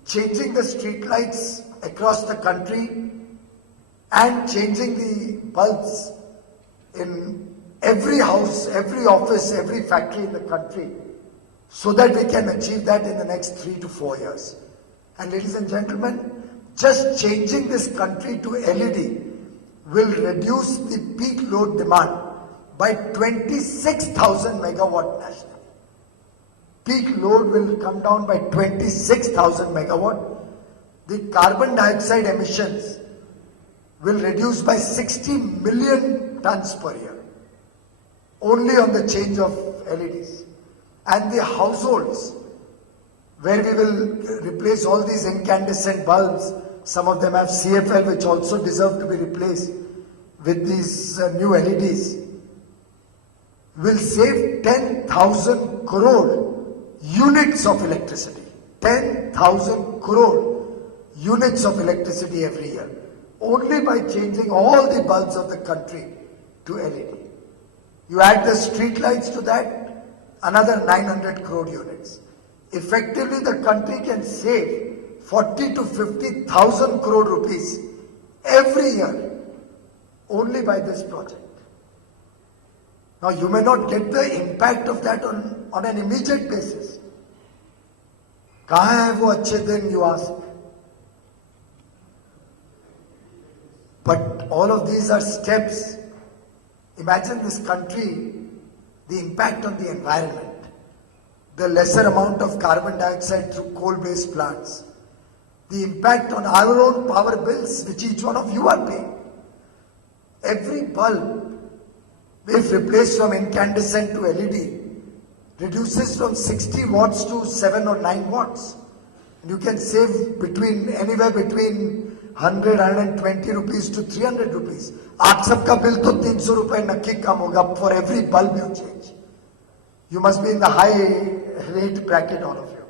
changing the street lights across the country and changing the bulbs in every house, every office, every factory in the country, so that we can achieve that in the next 3 to 4 years. And ladies and gentlemen, just changing this country to LED will reduce the peak load demand by 26,000 megawatt nationally. Peak load will come down by 26,000 megawatt. The carbon dioxide emissions will reduce by 60 million tons per year, only on the change of LEDs. And the households, where we will replace all these incandescent bulbs, some of them have CFL, which also deserve to be replaced with these new LEDs, will save 10,000 crore units of electricity. 10,000 crore units of electricity every year, only by changing all the bulbs of the country to LED. You add the street lights to that, another 900 crore units. Effectively, the country can save 40 to 50,000 crore rupees every year only by this project. Now, you may not get the impact of that on an immediate basis. Kahan hai wo achhe din, you ask? But all of these are steps. Imagine this country, the impact on the environment, the lesser amount of carbon dioxide through coal-based plants, the impact on our own power bills, which each one of you are paying. Every bulb, if replaced from incandescent to LED, reduces from 60 watts to 7 or 9 watts. And you can save anywhere between 100, 120 rupees to 300 rupees. आप सबका bill तो 300 रुपए नक्की कम होगा for every bulb you change. You must be in the high rate bracket, all of you.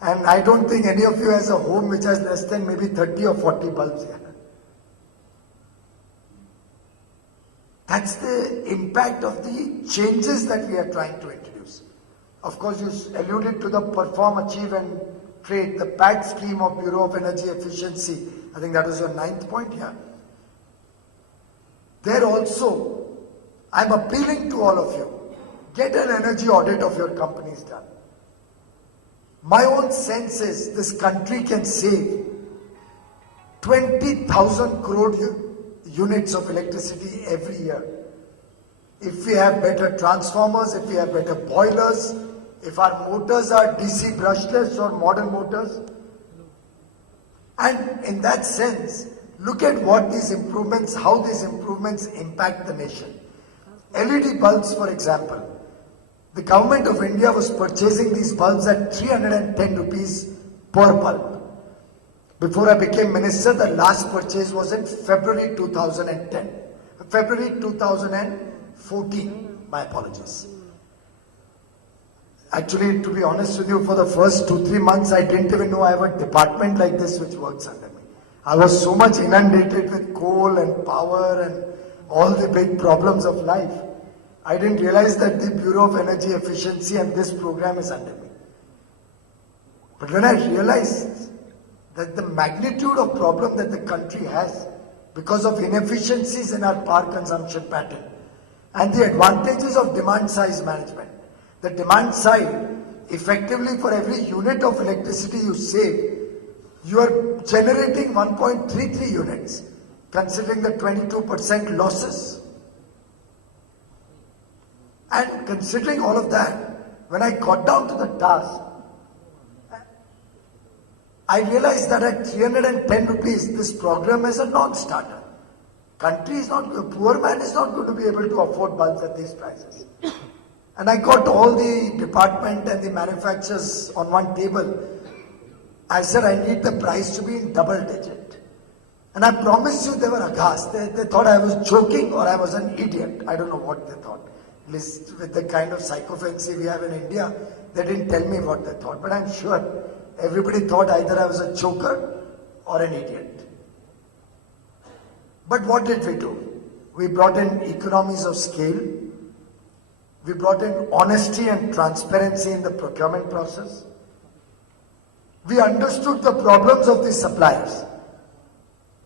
And I don't think any of you has a home which has less than maybe 30 or 40 bulbs here. That's the impact of the changes that we are trying to introduce. Of course, you alluded to the Perform, Achieve and Trade, the PAT scheme of Bureau of Energy Efficiency. I think that was your 9th point here. There also, I'm appealing to all of you, get an energy audit of your companies done. My own sense is this country can save 20,000 crore units of electricity every year. If we have better transformers, if we have better boilers, if our motors are DC brushless or modern motors. And in that sense, look at what these improvements, how these improvements impact the nation. LED bulbs, for example. The government of India was purchasing these bulbs at 310 rupees per bulb. Before I became minister, the last purchase was in February 2010. February 2014, my apologies. Actually, to be honest with you, for the first 2-3 months, I didn't even know I have a department like this which works under me. I was so much inundated with coal and power and all the big problems of life. I didn't realize that the Bureau of Energy Efficiency and this program is under me. But when I realized that the magnitude of problem that the country has because of inefficiencies in our power consumption pattern and the advantages of demand size management, the demand side, effectively for every unit of electricity you save, you are generating 1.33 units, considering the 22% losses. And considering all of that, when I got down to the task, I realized that at 310 rupees, this program is a non-starter. Country is not, a poor man is not going to be able to afford bulbs at these prices. And I got all the department and the manufacturers on one table. I said, I need the price to be in double digit. And I promise you they were aghast. They thought I was joking or I was an idiot. I don't know what they thought. At least with the kind of psychophancy we have in India, they didn't tell me what they thought. But I'm sure everybody thought either I was a joker or an idiot. But what did we do? We brought in economies of scale. We brought in honesty and transparency in the procurement process. We understood the problems of the suppliers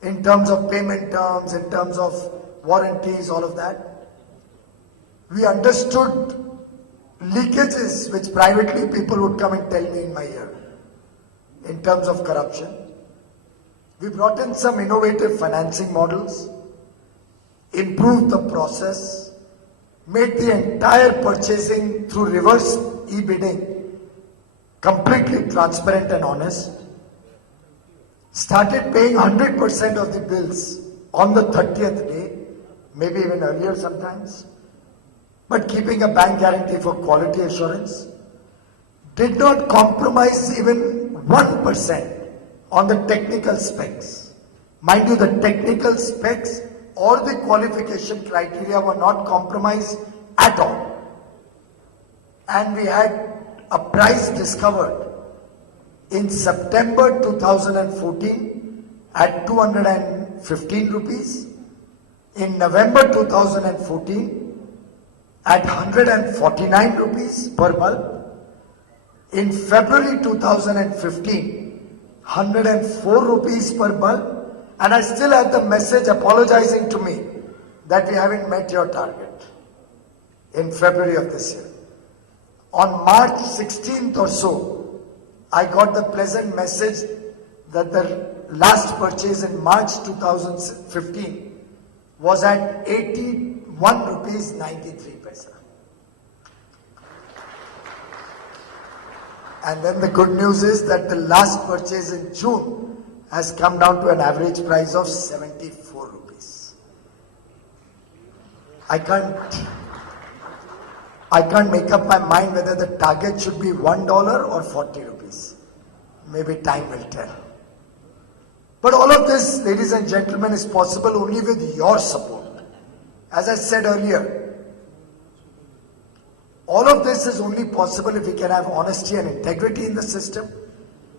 in terms of payment terms, in terms of warranties, all of that. We understood leakages which privately people would come and tell me in my ear in terms of corruption. We brought in some innovative financing models, improved the process, made the entire purchasing through reverse e-bidding completely transparent and honest, started paying 100% of the bills on the 30th day, maybe even earlier sometimes, but keeping a bank guarantee for quality assurance, did not compromise even 1% on the technical specs. Mind you, the technical specs or the qualification criteria were not compromised at all. And we had a price discovered in September 2014 at 215 rupees, in November 2014 at 149 rupees per bulb, in February 2015 104 rupees per bulb, and I still have the message apologizing to me that we haven't met your target in February of this year. On March 16th or so, I got the pleasant message that the last purchase in March 2015 was at 81 rupees 93 paisa. And then the good news is that the last purchase in June has come down to an average price of 74 rupees. I can't make up my mind whether the target should be $1 or 40 rupees. Maybe time will tell. But all of this, ladies and gentlemen, is possible only with your support. As I said earlier, all of this is only possible if we can have honesty and integrity in the system.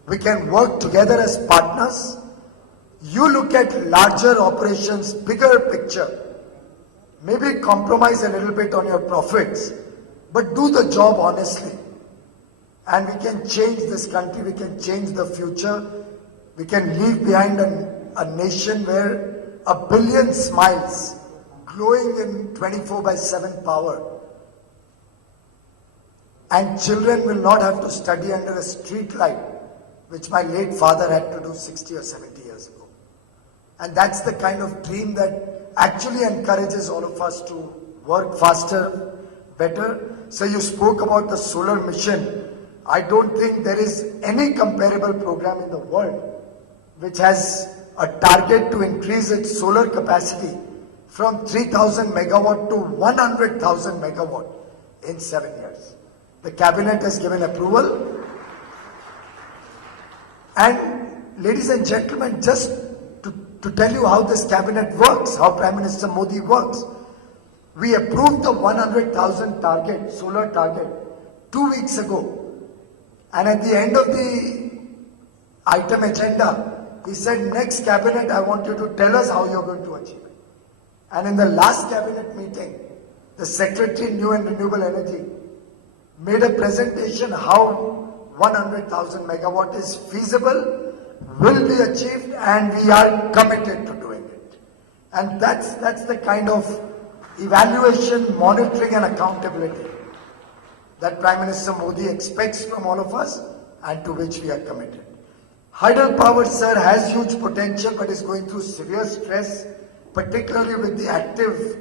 We can work together as partners. You look at larger operations, bigger picture. Maybe compromise a little bit on your profits, but do the job honestly. And we can change this country, we can change the future. We can leave behind a nation where 1 billion smiles glowing in 24/7 power. And children will not have to study under a street light, which my late father had to do 60 or 70 years ago. And that's the kind of dream that actually encourages all of us to work faster, better. So you spoke about the solar mission. I don't think there is any comparable program in the world which has a target to increase its solar capacity from 3,000 megawatt to 100,000 megawatt in 7 years. The cabinet has given approval. And ladies and gentlemen, just to tell you how this cabinet works, how Prime Minister Modi works, we approved the 100,000 target, solar target, 2 weeks ago. And at the end of the item agenda, he said, next cabinet, I want you to tell us how you're going to achieve it. And in the last cabinet meeting, the Secretary New and Renewable Energy, made a presentation how 100,000 megawatt is feasible, will be achieved, and we are committed to doing it. And that's the kind of evaluation, monitoring and accountability that Prime Minister Modi expects from all of us and to which we are committed. Hydropower, sir, has huge potential but is going through severe stress, particularly with the active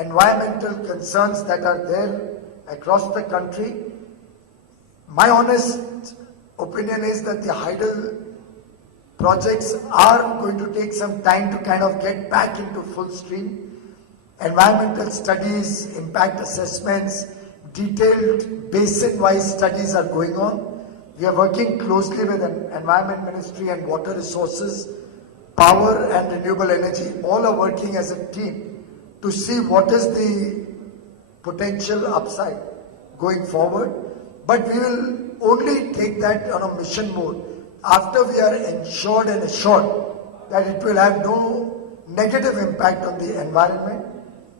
environmental concerns that are there across the country. My honest opinion is that the hydel projects are going to take some time to kind of get back into full stream. Environmental studies, impact assessments, detailed basin-wise studies are going on. We are working closely with the Environment Ministry and Water Resources, Power and Renewable Energy. All are working as a team to see what is the potential upside going forward. But we will only take that on a mission mode after we are ensured and assured that it will have no negative impact on the environment.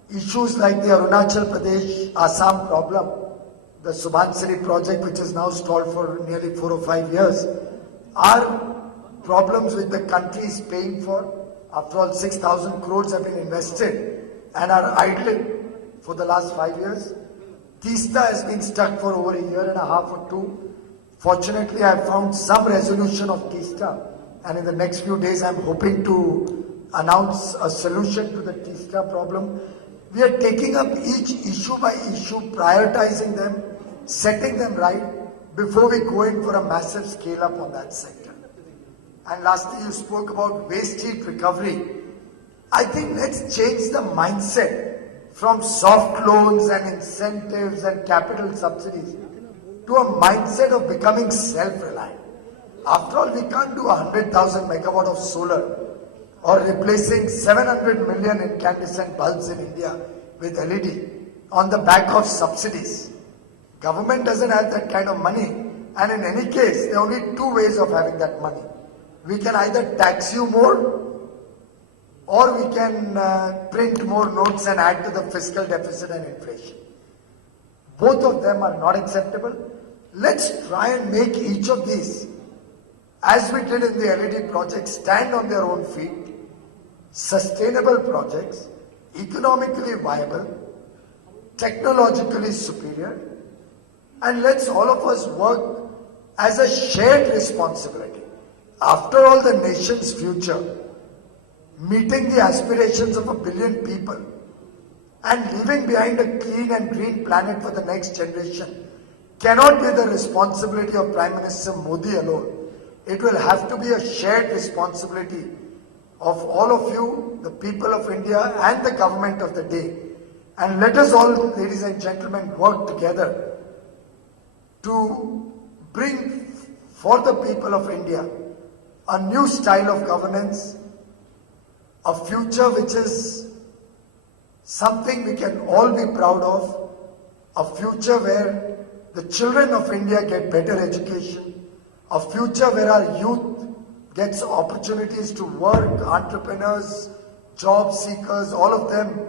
Issues like the Arunachal Pradesh Assam problem, the Subansiri project, which is now stalled for nearly 4 or 5 years, are problems which the country is paying for. After all, 6,000 crores have been invested and are idling for the last 5 years. Teesta has been stuck for over a year and a half or two. Fortunately, I have found some resolution of Teesta, and in the next few days I am hoping to announce a solution to the Teesta problem. We are taking up each issue by issue, prioritizing them, setting them right before we go in for a massive scale up on that sector. And lastly, you spoke about waste heat recovery. I think let's change the mindset from soft loans and incentives and capital subsidies to a mindset of becoming self-reliant. After all, we can't do 100,000 megawatt of solar or replacing 700 million incandescent bulbs in India with LED on the back of subsidies. Government doesn't have that kind of money, and in any case, there are only two ways of having that money. We can either tax you more, or we can print more notes and add to the fiscal deficit and inflation. Both of them are not acceptable. Let's try and make each of these, as we did in the LED project, stand on their own feet, sustainable projects, economically viable, technologically superior, and let's all of us work as a shared responsibility. After all, the nation's future, meeting the aspirations of 1 billion people and leaving behind a clean and green planet for the next generation cannot be the responsibility of Prime Minister Modi alone. It will have to be a shared responsibility of all of you, the people of India and the government of the day. And let us all, ladies and gentlemen, work together to bring for the people of India a new style of governance, a future which is something we can all be proud of, a future where the children of India get better education, a future where our youth gets opportunities to work, entrepreneurs, job seekers, all of them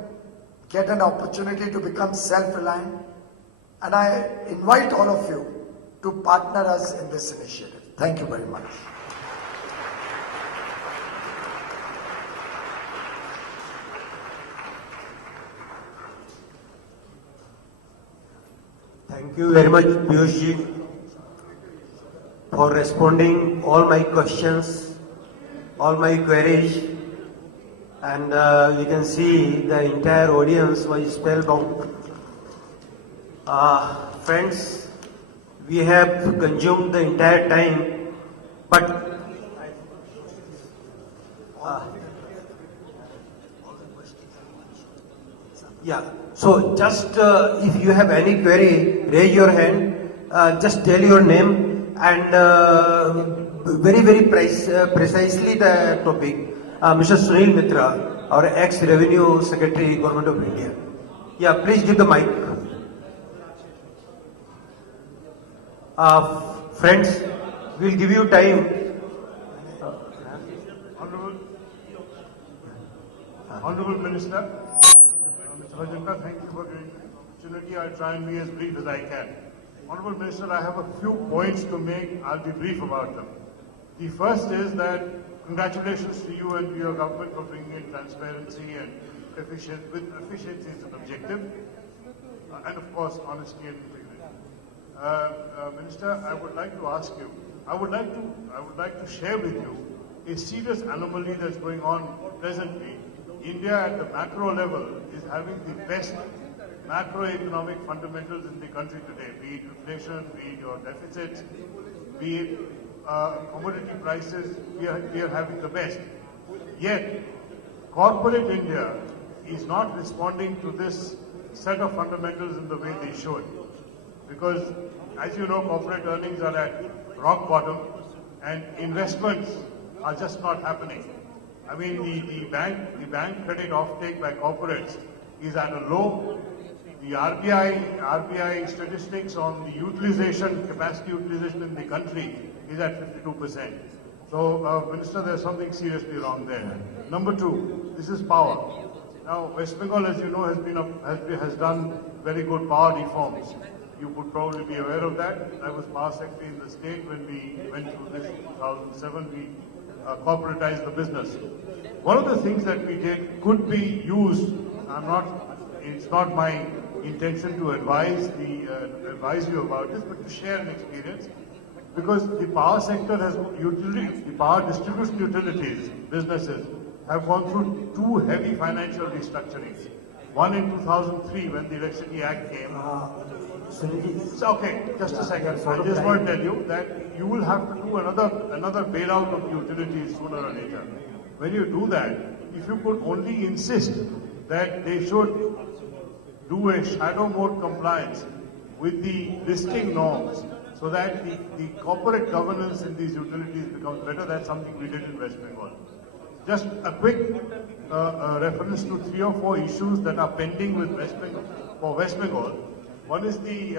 get an opportunity to become self-reliant. And I invite all of you to partner us in this initiative. Thank you very much. Thank you very much, Piyush ji, for responding all my questions, all my queries, and you can see the entire audience was spellbound. Friends, we have consumed the entire time, but yeah. So just if you have any query, raise your hand. Just tell your name and very precisely the topic. Mr. Sunil Mitra, our ex-Revenue Secretary, Government of India. Yeah, please give the mic. Friends, we'll give you time. Honorable Minister, Mr. Rajendra, thank you for giving me. opportunity, I'll try and be as brief as I can. Honorable Minister, I have a few points to make. I'll be brief about them. The first is that congratulations to you and to your government for bringing in transparency and efficiency as an objective, and of course honesty and integrity. Minister, I would like to ask you. I would like to share with you a serious anomaly that's going on presently. India at the macro level is having the best macroeconomic fundamentals in the country today, be it inflation, be it your deficits, be it commodity prices, we are having the best. Yet, corporate India is not responding to this set of fundamentals in the way they should. Because, as you know, corporate earnings are at rock bottom and investments are just not happening. I mean, the bank credit offtake by corporates is at a low. The RBI statistics on the capacity utilization in the country is at 52%. So, Minister, there's something seriously wrong there. Number two, this is power. Now, West Bengal, as you know, has done very good power reforms. You would probably be aware of that. I was power secretary in the state when we went through this in 2007. We corporatized the business. One of the things that we did could be used. It's not my intention to advise you about this, but to share an experience. Because the power sector the power distribution utilities, businesses, have gone through two heavy financial restructurings. One in 2003 when the Electricity Act came. Okay, just a second. I just want to tell you that you will have to do another bailout of the utilities sooner or later. When you do that, if you could only insist that they should do a shadow mode compliance with the listing norms so that the corporate governance in these utilities becomes better, that's something we did in West Bengal. Just a quick reference to 3 or 4 issues that are pending with West Bengal. One is the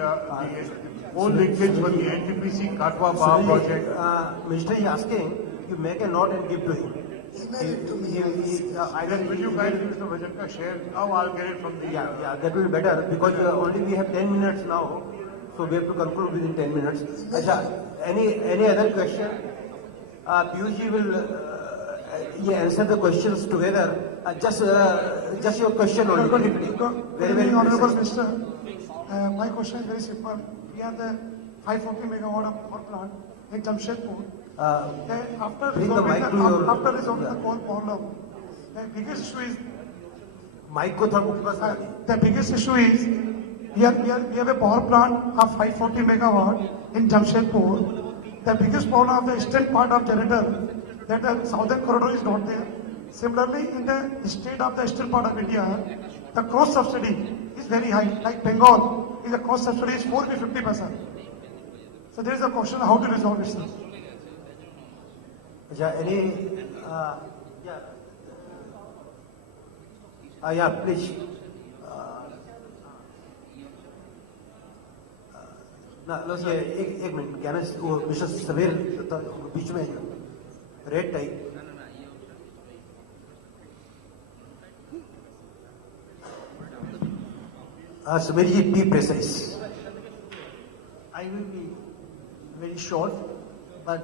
coal linkage for the NTPC Katwa power project. Minister is asking, you make a note and give to him. Email it to me. Then will you guys use the Vajanka share? Now I'll get it from the... Yeah, that will be better because only we have 10 minutes now. So we have to conclude within 10 minutes. Any other question? Piyush will answer the questions together. Just your question only. Very honorable Minister. My question is very simple. We have the 540 megawatt of power plant in Jamshedpur. After resolving the coal problem, the biggest issue is the biggest issue is we have a power plant of 540 megawatt in Jamshedpur. The biggest problem of the eastern part of generator that the southern corridor is not there. Similarly, in the state of the eastern part of India, the cross subsidy is very high. Like Bengal, the cross subsidy is 40-50%. So there is a question how to resolve it, sir. Please. एक minute क्या ना वो mister सवेर बीच में red type Sameer G be precise I will be very short, but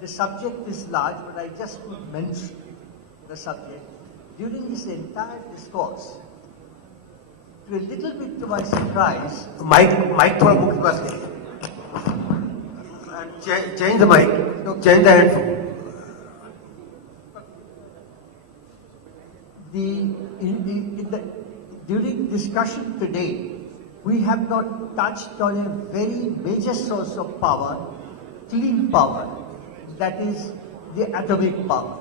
the subject is large, but I just would mention the subject. During this entire discourse, to a little bit to my surprise, mic थोड़ा मुख के पास ले change the mic, change the headphone. During discussion today, we have not touched on a very major source of power, clean power, that is the atomic power.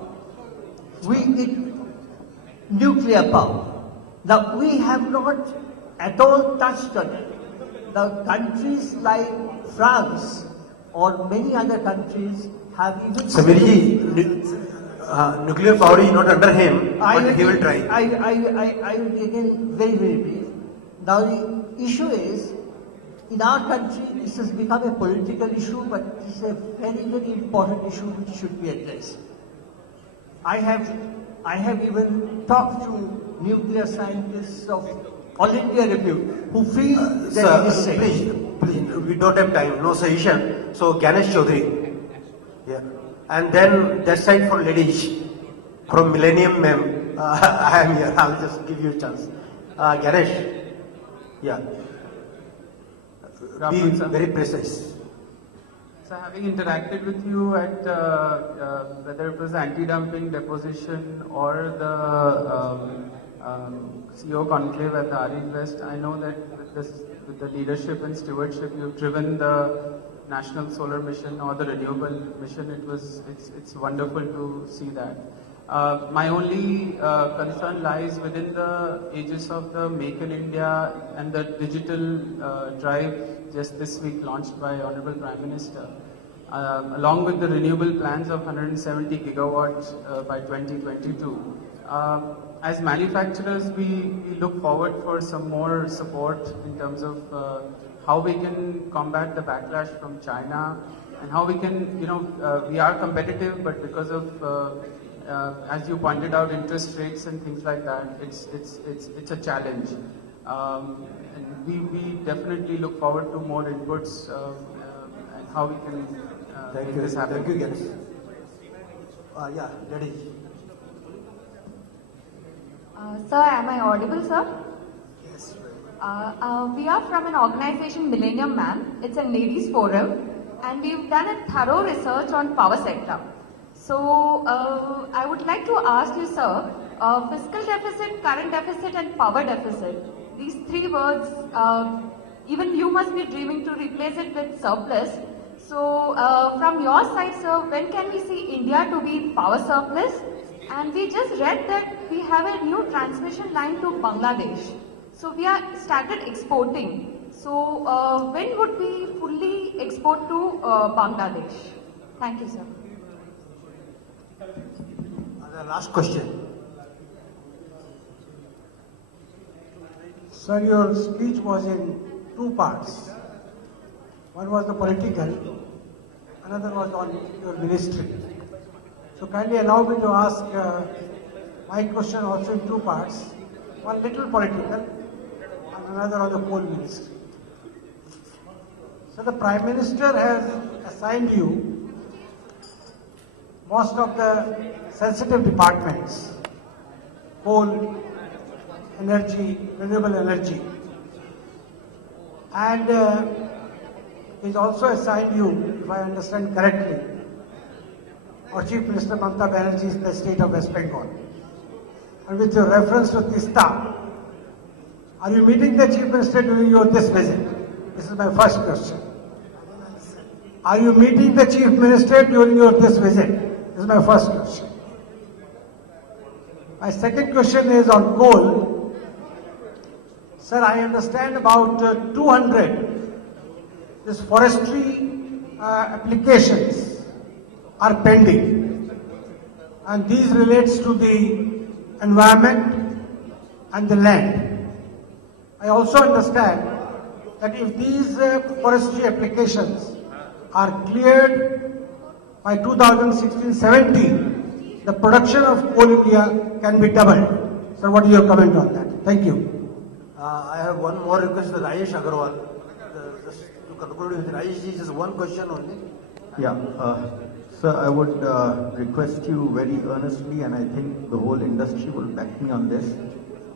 Nuclear power. Now, we have not at all touched on it. Now, countries like France or many other countries have even... Samir ji, nuclear power is not under him, but he will try. I will begin very, very brief. Now, the issue is, in our country, this has become a political issue, but it is a very, very important issue which should be addressed. I have even talked to nuclear scientists of all India review, who feel that Sir, it is safe. please, we don't have time, no suggestion. So Ganesh Chaudhary. Yeah. And then that side for ladies from Millennium Ma'am. I am here. I'll just give you a chance. Ganesh. Yeah. Be Afternoon, sir. very precise. So having interacted with you at whether it was anti-dumping deposition or the CEO conclave at the RE Invest, I know that with the leadership and stewardship, you've driven the national solar mission or the renewable mission. It's wonderful to see that. My only concern lies within the aegis of the Make in India and the digital drive just this week launched by Honorable Prime Minister, along with the renewable plans of 170 gigawatts by 2022. As manufacturers, we look forward for some more support in terms of how we can combat the backlash from China and how we can, we are competitive, but because of as you pointed out, interest rates and things like that, it's a challenge. And we definitely look forward to more inputs and how we can make this happen. Thank you, Ganesh. Yeah, ladies. Sir, am I audible, sir? Yes. We are from an organization, Millennium Ma'am. It's a ladies forum, and we've done a thorough research on power sector. So, I would like to ask you, sir, fiscal deficit, current deficit, and power deficit. These three words, even you must be dreaming to replace it with surplus. So, from your side, sir, when can we see India to be in power surplus? And we just read that we have a new transmission line to Bangladesh. So we are started exporting. So when would we fully export to Bangladesh? Thank you, sir. The last question. Sir, your speech was in two parts. One was the political, another was on your ministry. So kindly allow me to ask my question also in two parts. One little political and another on the coal ministry. So the Prime Minister has assigned you most of the sensitive departments, coal, energy, renewable energy. And he's also assigned you, if I understand correctly, or Chief Minister Mamata Banerjee is the state of West Bengal. And with your reference to Tista, are you meeting the Chief Minister during this visit? This is my first question. Are you meeting the Chief Minister during this visit? This is my first question. My second question is on coal. Sir, I understand about 200 this forestry applications are pending, and these relates to the environment and the land. I also understand that if these forestry applications are cleared by 2016-17, the production of coal India can be doubled. Sir, what is your comment on that? Thank you. I have one more request to Rajesh Agarwal. Just to conclude with Rajesh, just one question only. Yeah, sir, I would request you very earnestly, and I think the whole industry will back me on this,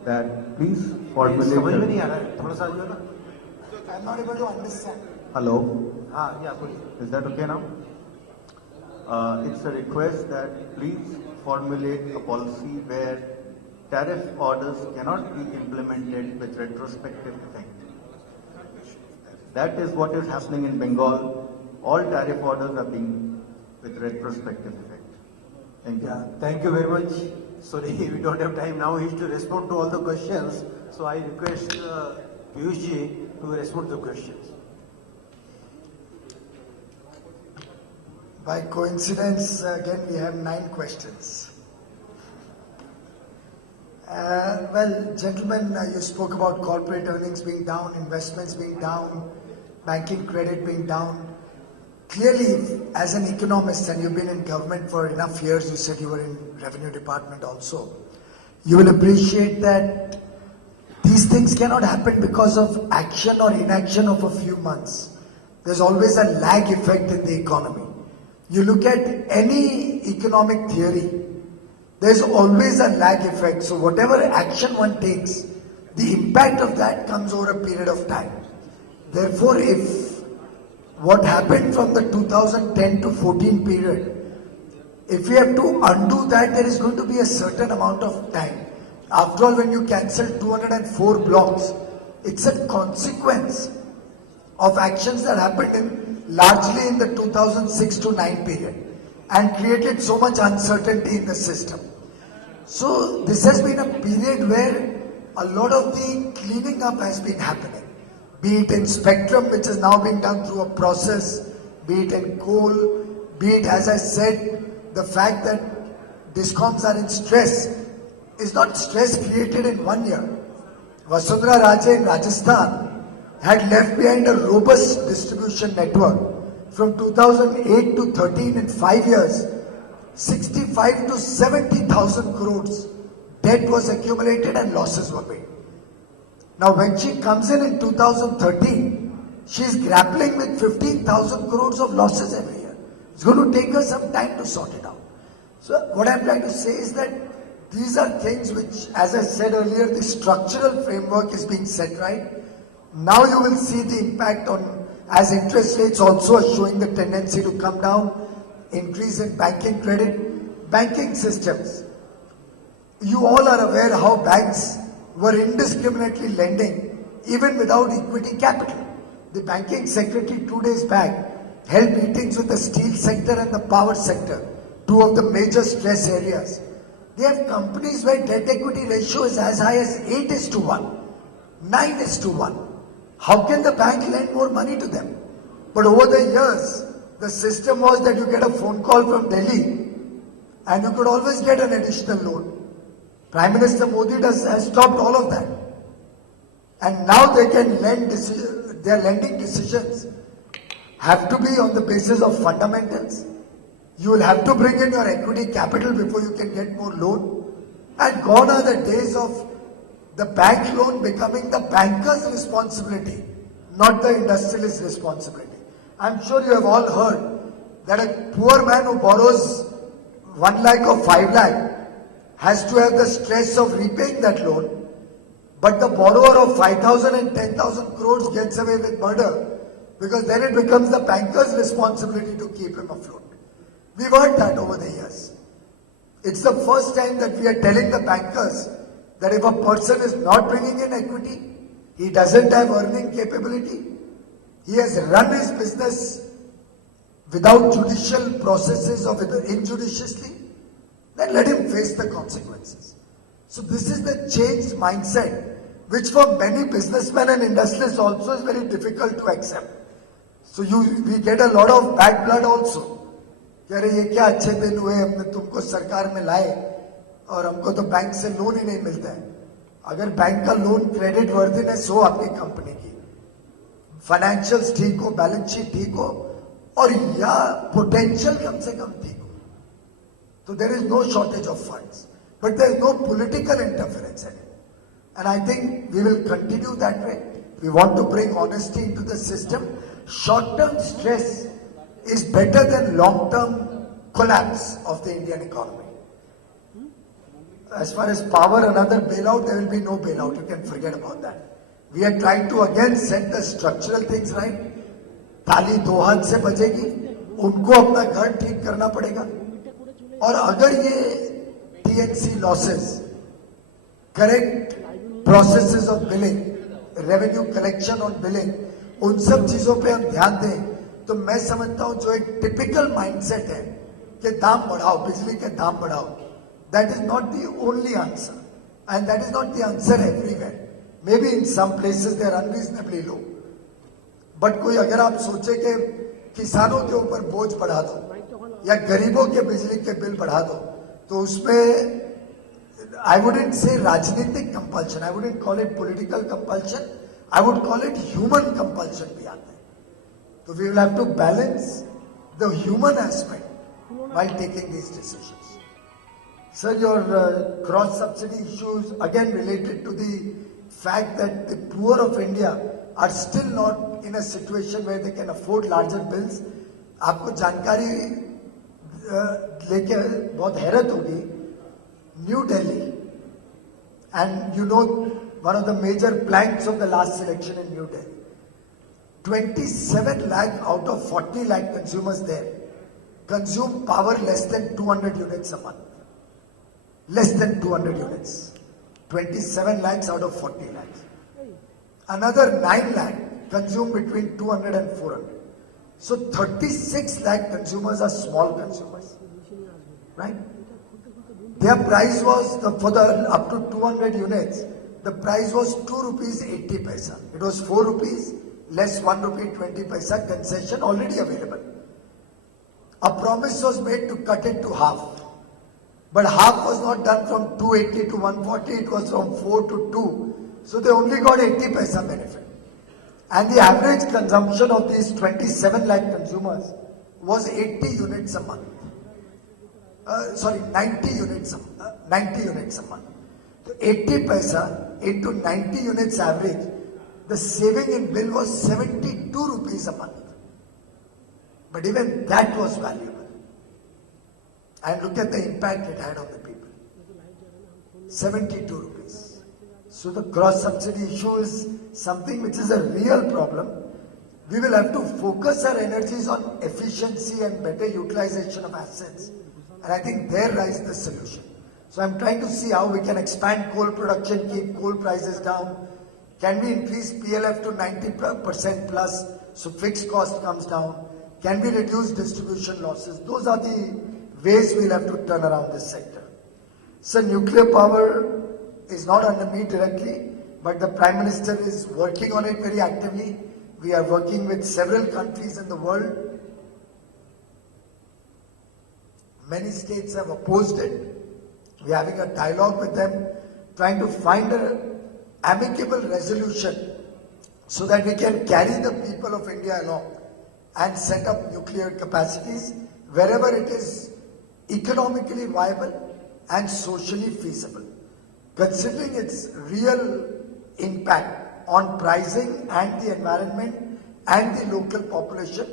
that please formulate. समझ में नहीं आ रहा है, थोड़ा सा जो ना. I'm not able to understand. Hello, हाँ, yeah, बोलिए. is that okay now? It's a request that please formulate a policy where tariff orders cannot be implemented with retrospective effect. That is what is happening in Bengal. All tariff orders are being with retrospective effect. Thank you. Yeah, thank you very much. Sorry, we don't have time now. He is to respond to all the questions. So I request Piyush ji to respond to the questions. By coincidence, again, we have 9 questions. Well, gentlemen, you spoke about corporate earnings being down, investments being down, banking credit being down. Clearly, as an economist, and you've been in government for enough years, you said you were in revenue department also, you will appreciate that these things things cannot happen because of action or inaction of a few months. There's always a lag effect in the economy. You look at any economic theory, there's always a lag effect. So whatever action one takes, the impact of that comes over a period of time. Therefore, if what happened from the 2010 to 14 period, if we have to undo that, there is going to be a certain amount of time. After all, when you cancel 204 blocks, it's a consequence of actions that happened largely in the 2006 to 9 period and created so much uncertainty in the system. So this has been a period where a lot of the cleaning up has been happening. Be it in spectrum, which is now being done through a process, be it in coal, be it, as I said, the fact that discoms are in stress is not stress created in 1 year. Vasundhara Raje in Rajasthan had left behind a robust distribution network. From 2008 to 13, in 5 years, 65 to 70,000 crores debt was accumulated and losses were made. Now when she comes in 2013, she is grappling with 15,000 crores of losses every year. It's going to take her some time to sort it out. So what I'm trying to say is that these are things which, as I said earlier, the structural framework is being set right. Now you will see the impact on, as interest rates also are showing the tendency to come down, increase in banking credit, banking systems. You all are aware how banks were indiscriminately lending even without equity capital. The banking secretary 2 days back held meetings with the steel sector and the power sector, two of the major stress areas. They have companies where debt equity ratio is as high as 8:1, 9:1. How can the bank lend more money to them? But over the years, the system was that you get a phone call from Delhi and you could always get an additional loan. Prime Minister Modi has stopped all of that. And now they can lend, their lending decisions have to be on the basis of fundamentals. You will have to bring in your equity capital before you can get more loan. And gone are the days of the bank loan becoming the banker's responsibility, not the industrialist's responsibility. I'm sure you have all heard that a poor man who borrows 1 lakh or 5 lakh has to have the stress of repaying that loan, but the borrower of 5,000 and 10,000 crores gets away with murder because then it becomes the banker's responsibility to keep him afloat. We've heard that over the years. It's the first time that we are telling the bankers that if a person is not bringing in equity, he doesn't have earning capability, he has run his business without judicial processes or injudiciously, then let him face the consequences. So this is the changed mindset, which for many businessmen and industrialists also is very difficult to accept. So we get a lot of bad blood also. कि अरे ये क्या अच्छे दिन हुए हमने तुमको सरकार में लाए और हमको तो बैंक से लोन ही नहीं मिलता है. अगर बैंक का लोन क्रेडिट वर्दीनेस हो आपकी कंपनी की, फाइनेंशियल्स ठीक हो, बैलेंस शीट ठीक हो और या पोटेंशियल कम से कम ठीक हो, so there is no shortage of funds, but there is no political interference anymore. And I think we will continue that way. We want to bring honesty into the system. Short-term stress is better than long-term collapse of the Indian economy. As far as power, another bailout, there will be no bailout. You can forget about that. We are trying to again set the structural things right. ताली दो हाथ से बजेगी, उनको अपना घर ठीक करना पड़ेगा. और अगर ये TNC losses, correct processes of billing, revenue collection on billing, उन सब चीजों पे हम ध्यान दें, तो मैं समझता हूं जो एक टिपिकल माइंडसेट है कि दाम बढ़ाओ, बिजली के दाम बढ़ाओ, that is not the only answer, and that is not the answer everywhere. Maybe in some places they are unreasonably low, but कोई अगर आप सोचे कि किसानों के ऊपर बोझ बढ़ा दो या गरीबों के बिजली के बिल बढ़ा दो, तो उसमें I wouldn't say राजनीतिक compulsion, I wouldn't call it political compulsion, I would call it human compulsion भी आता है. So we will have to balance the human aspect while taking these decisions. Sir, your cross subsidy issues again related to the fact that the poor of India are still not in a situation where they can afford larger bills. आपको जानकारी लेके बहुत हैरत होगी. New Delhi, and you know one of the major planks of the last election in New Delhi. 27 lakh out of 40 lakh consumers there consume power less than 200 units a month. Less than 200 units. 27 lakhs out of 40 lakhs. Another 9 lakh consume between 200 and 400. So 36 lakh consumers are small consumers. Right? Their price was, for the up to 200 units, the price was 2 rupees 80 paisa. It was 4 rupees less 1 rupee 20 paisa concession already available. A promise was made to cut it to half. But half was not done from 280 to 140, it was from 4 to 2. So they only got 80 paisa benefit. And the average consumption of these 27 lakh consumers was 80 units a month. 90 units a month. So 80 paisa into 90 units average, the saving in bill was 72 rupees a month. But even that was valuable. And look at the impact it had on the people. 72 rupees. So the cross subsidy issue is something which is a real problem. We will have to focus our energies on efficiency and better utilization of assets. And I think there lies the solution. So I'm trying to see how we can expand coal production, keep coal prices down. Can we increase PLF to 90% plus so fixed cost comes down? Can we reduce distribution losses? Those are the ways we'll have to turn around this sector. So nuclear power is not under me directly, but the Prime Minister is working on it very actively. We are working with several countries in the world. Many states have opposed it. We are having a dialogue with them, trying to find an amicable resolution so that we can carry the people of India along and set up nuclear capacities wherever it is economically viable and socially feasible. Considering its real impact on pricing and the environment and the local population,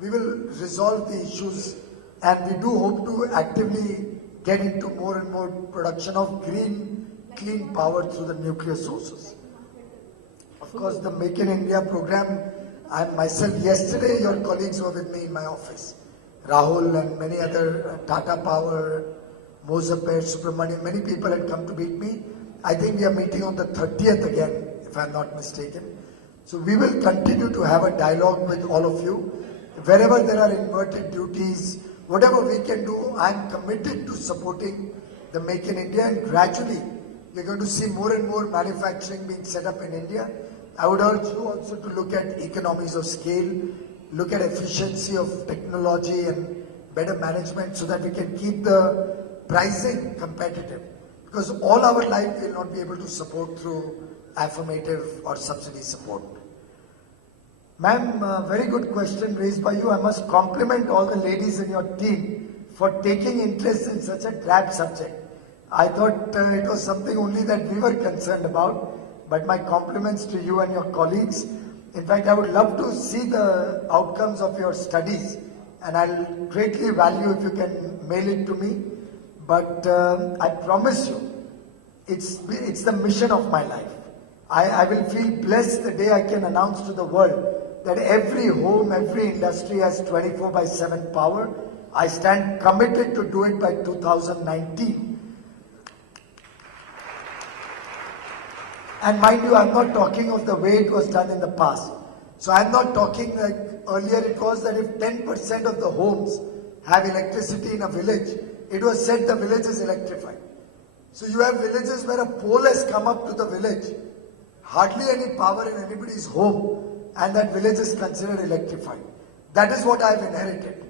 we will resolve the issues, and we do hope to actively get into more and more production of green, clean power through the nuclear sources. Of course, the Make in India program, I myself, yesterday your colleagues were with me in my office. Rahul and many other, Tata Power, Mozaper, Subramanian, many people had come to meet me. I think we are meeting on the 30th again, if I'm not mistaken. So we will continue to have a dialogue with all of you. Wherever there are inverted duties, whatever we can do, I'm committed to supporting the Make in India, and gradually we're going to see more and more manufacturing being set up in India. I would urge you also to look at economies of scale, look at efficiency of technology and better management so that we can keep the pricing competitive. Because all our life we'll not be able to support through affirmative or subsidy support. Ma'am, very good question raised by you. I must compliment all the ladies in your team for taking interest in such a drab subject. I thought it was something only that we were concerned about, but my compliments to you and your colleagues. In fact, I would love to see the outcomes of your studies, and I'll greatly value if you can mail it to me. But I promise you, it's the mission of my life. I will feel blessed the day I can announce to the world that every home, every industry has 24/7 power. I stand committed to do it by 2019. And mind you, I'm not talking of the way it was done in the past. So I'm not talking like earlier it was that if 10% of the homes have electricity in a village, it was said the village is electrified. So you have villages where a pole has come up to the village, hardly any power in anybody's home, and that village is considered electrified. That is what I've inherited.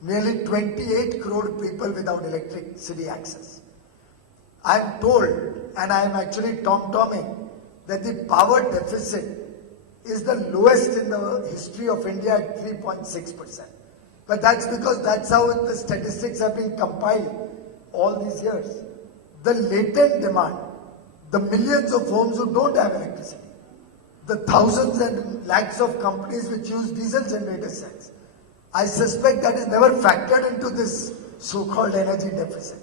Nearly 28 crore people without electricity access. I'm told, and I'm actually tom-tomming, that the power deficit is the lowest in the history of India at 3.6%. But that's because that's how the statistics have been compiled all these years. The latent demand, the millions of homes who don't have electricity, the thousands and lakhs of companies which use diesel generator sets. I suspect that is never factored into this so-called energy deficit.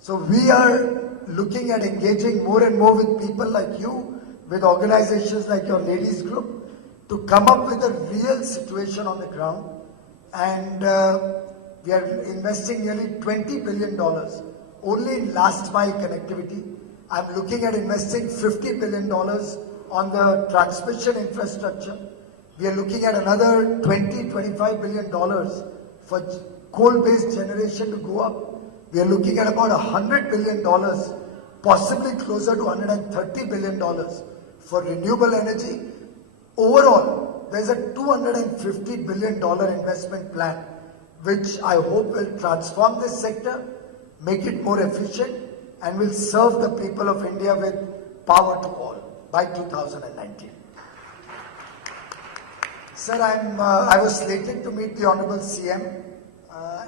So we are looking at engaging more and more with people like you, with organizations like your ladies group, to come up with a real situation on the ground. And we are investing nearly $20 billion only in last mile connectivity. I'm looking at investing $50 billion on the transmission infrastructure. We are looking at another $25 billion for coal-based generation to go up. We are looking at about $100 billion, possibly closer to $130 billion for renewable energy. Overall, there's a $250 billion investment plan, which I hope will transform this sector, make it more efficient, and will serve the people of India with power to all by 2019. Sir, I was slated to meet the Honorable CM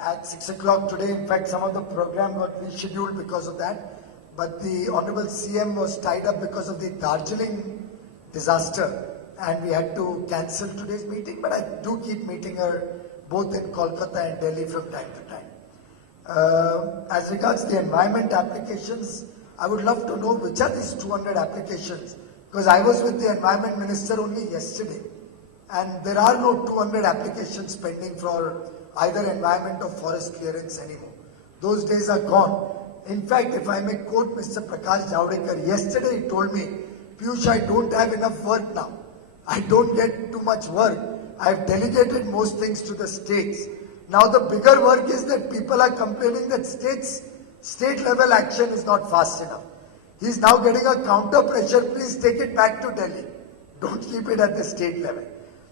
at 6 o'clock today. In fact, some of the program got rescheduled because of that. But the Honorable CM was tied up because of the Darjeeling disaster, and we had to cancel today's meeting. But I do keep meeting her both in Kolkata and Delhi from time to time. As regards the environment applications, I would love to know which are these 200 applications, because I was with the Environment Minister only yesterday, and there are no 200 applications pending for either environment or forest clearance anymore. Those days are gone. In fact, if I may quote Mr. Prakash Javadekar, yesterday he told me, Piyush, I don't have enough work now. I don't get too much work. I've delegated most things to the states. Now the bigger work is that people are complaining that state level action is not fast enough. He's now getting a counter pressure, please take it back to Delhi. Don't keep it at the state level.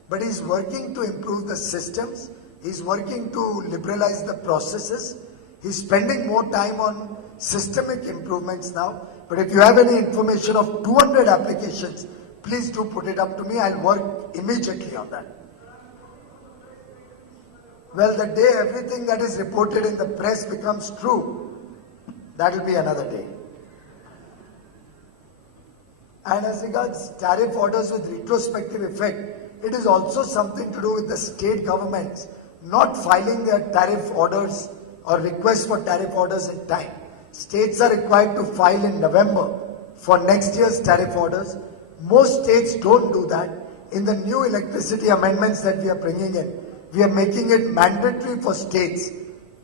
But he's working to improve the systems. He's working to liberalize the processes. He's spending more time on systemic improvements now. But if you have any information of 200 applications, please do put it up to me. I'll work immediately on that. Well, the day everything that is reported in the press becomes true, that will be another day. And as regards tariff orders with retrospective effect, it is also something to do with the state governments not filing their tariff orders or requests for tariff orders in time. States are required to file in November for next year's tariff orders. Most states don't do that. In the new electricity amendments that we are bringing in, we are making it mandatory for states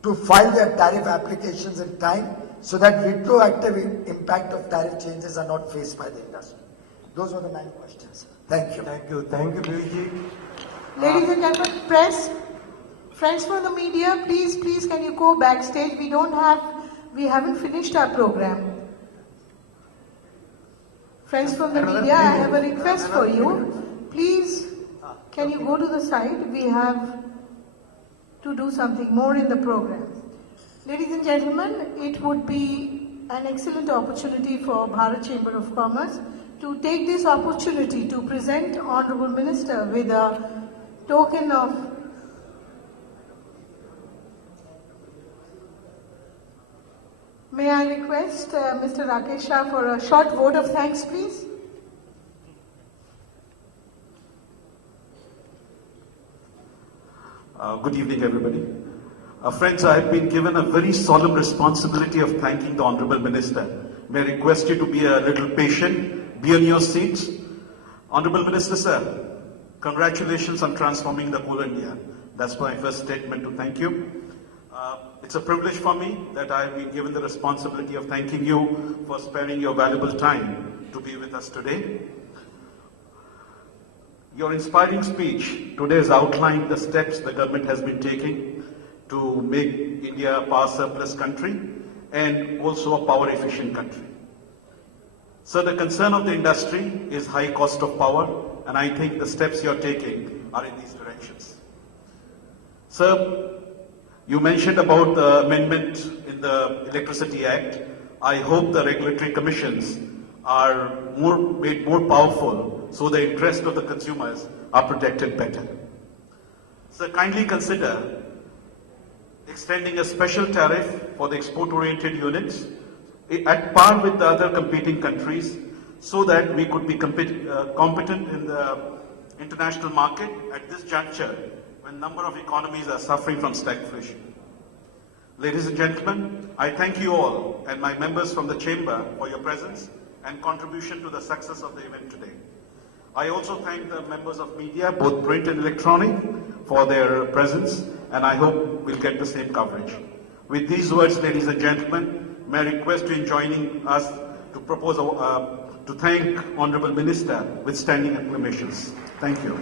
to file their tariff applications in time so that retroactive impact of tariff changes are not faced by the industry. Those were the 9 questions. Thank you. Thank you. Thank you, Piyushji. Ladies and gentlemen, press, friends from the media, please can you go backstage? We haven't finished our program. Friends from the media, I have a request for you. Please, can you go to the side? We have to do something more in the program. Ladies and gentlemen, it would be an excellent opportunity for Bharat Chamber of Commerce to take this opportunity to present Honorable Minister with a token of May I request Mr. Rakesh Shah for a short vote of thanks, please? Good evening, everybody. Friends, I have been given a very solemn responsibility of thanking the Honorable Minister. May I request you to be a little patient, be on your seats. Honorable Minister, sir, congratulations on transforming the whole India. That's my first statement to thank you. It's a privilege for me that I have been given the responsibility of thanking you for sparing your valuable time to be with us today. Your inspiring speech today has outlined the steps the government has been taking to make India a power surplus country and also a power efficient country. So the concern of the industry is high cost of power, and I think the steps you're taking are in these directions. Sir, you mentioned about the amendment in the Electricity Act. I hope the regulatory commissions are made more powerful so the interest of the consumers are protected better. So kindly consider extending a special tariff for the export-oriented units at par with the other competing countries so that we could be competent in the international market at this juncture when number of economies are suffering from stagflation. Ladies and gentlemen, I thank you all and my members from the Chamber for your presence and contribution to the success of the event today. I also thank the members of media, both print and electronic, for their presence, and I hope we'll get the same coverage. With these words, ladies and gentlemen, may I request you in joining us to propose to thank Honorable Minister with standing acclamations. Thank you.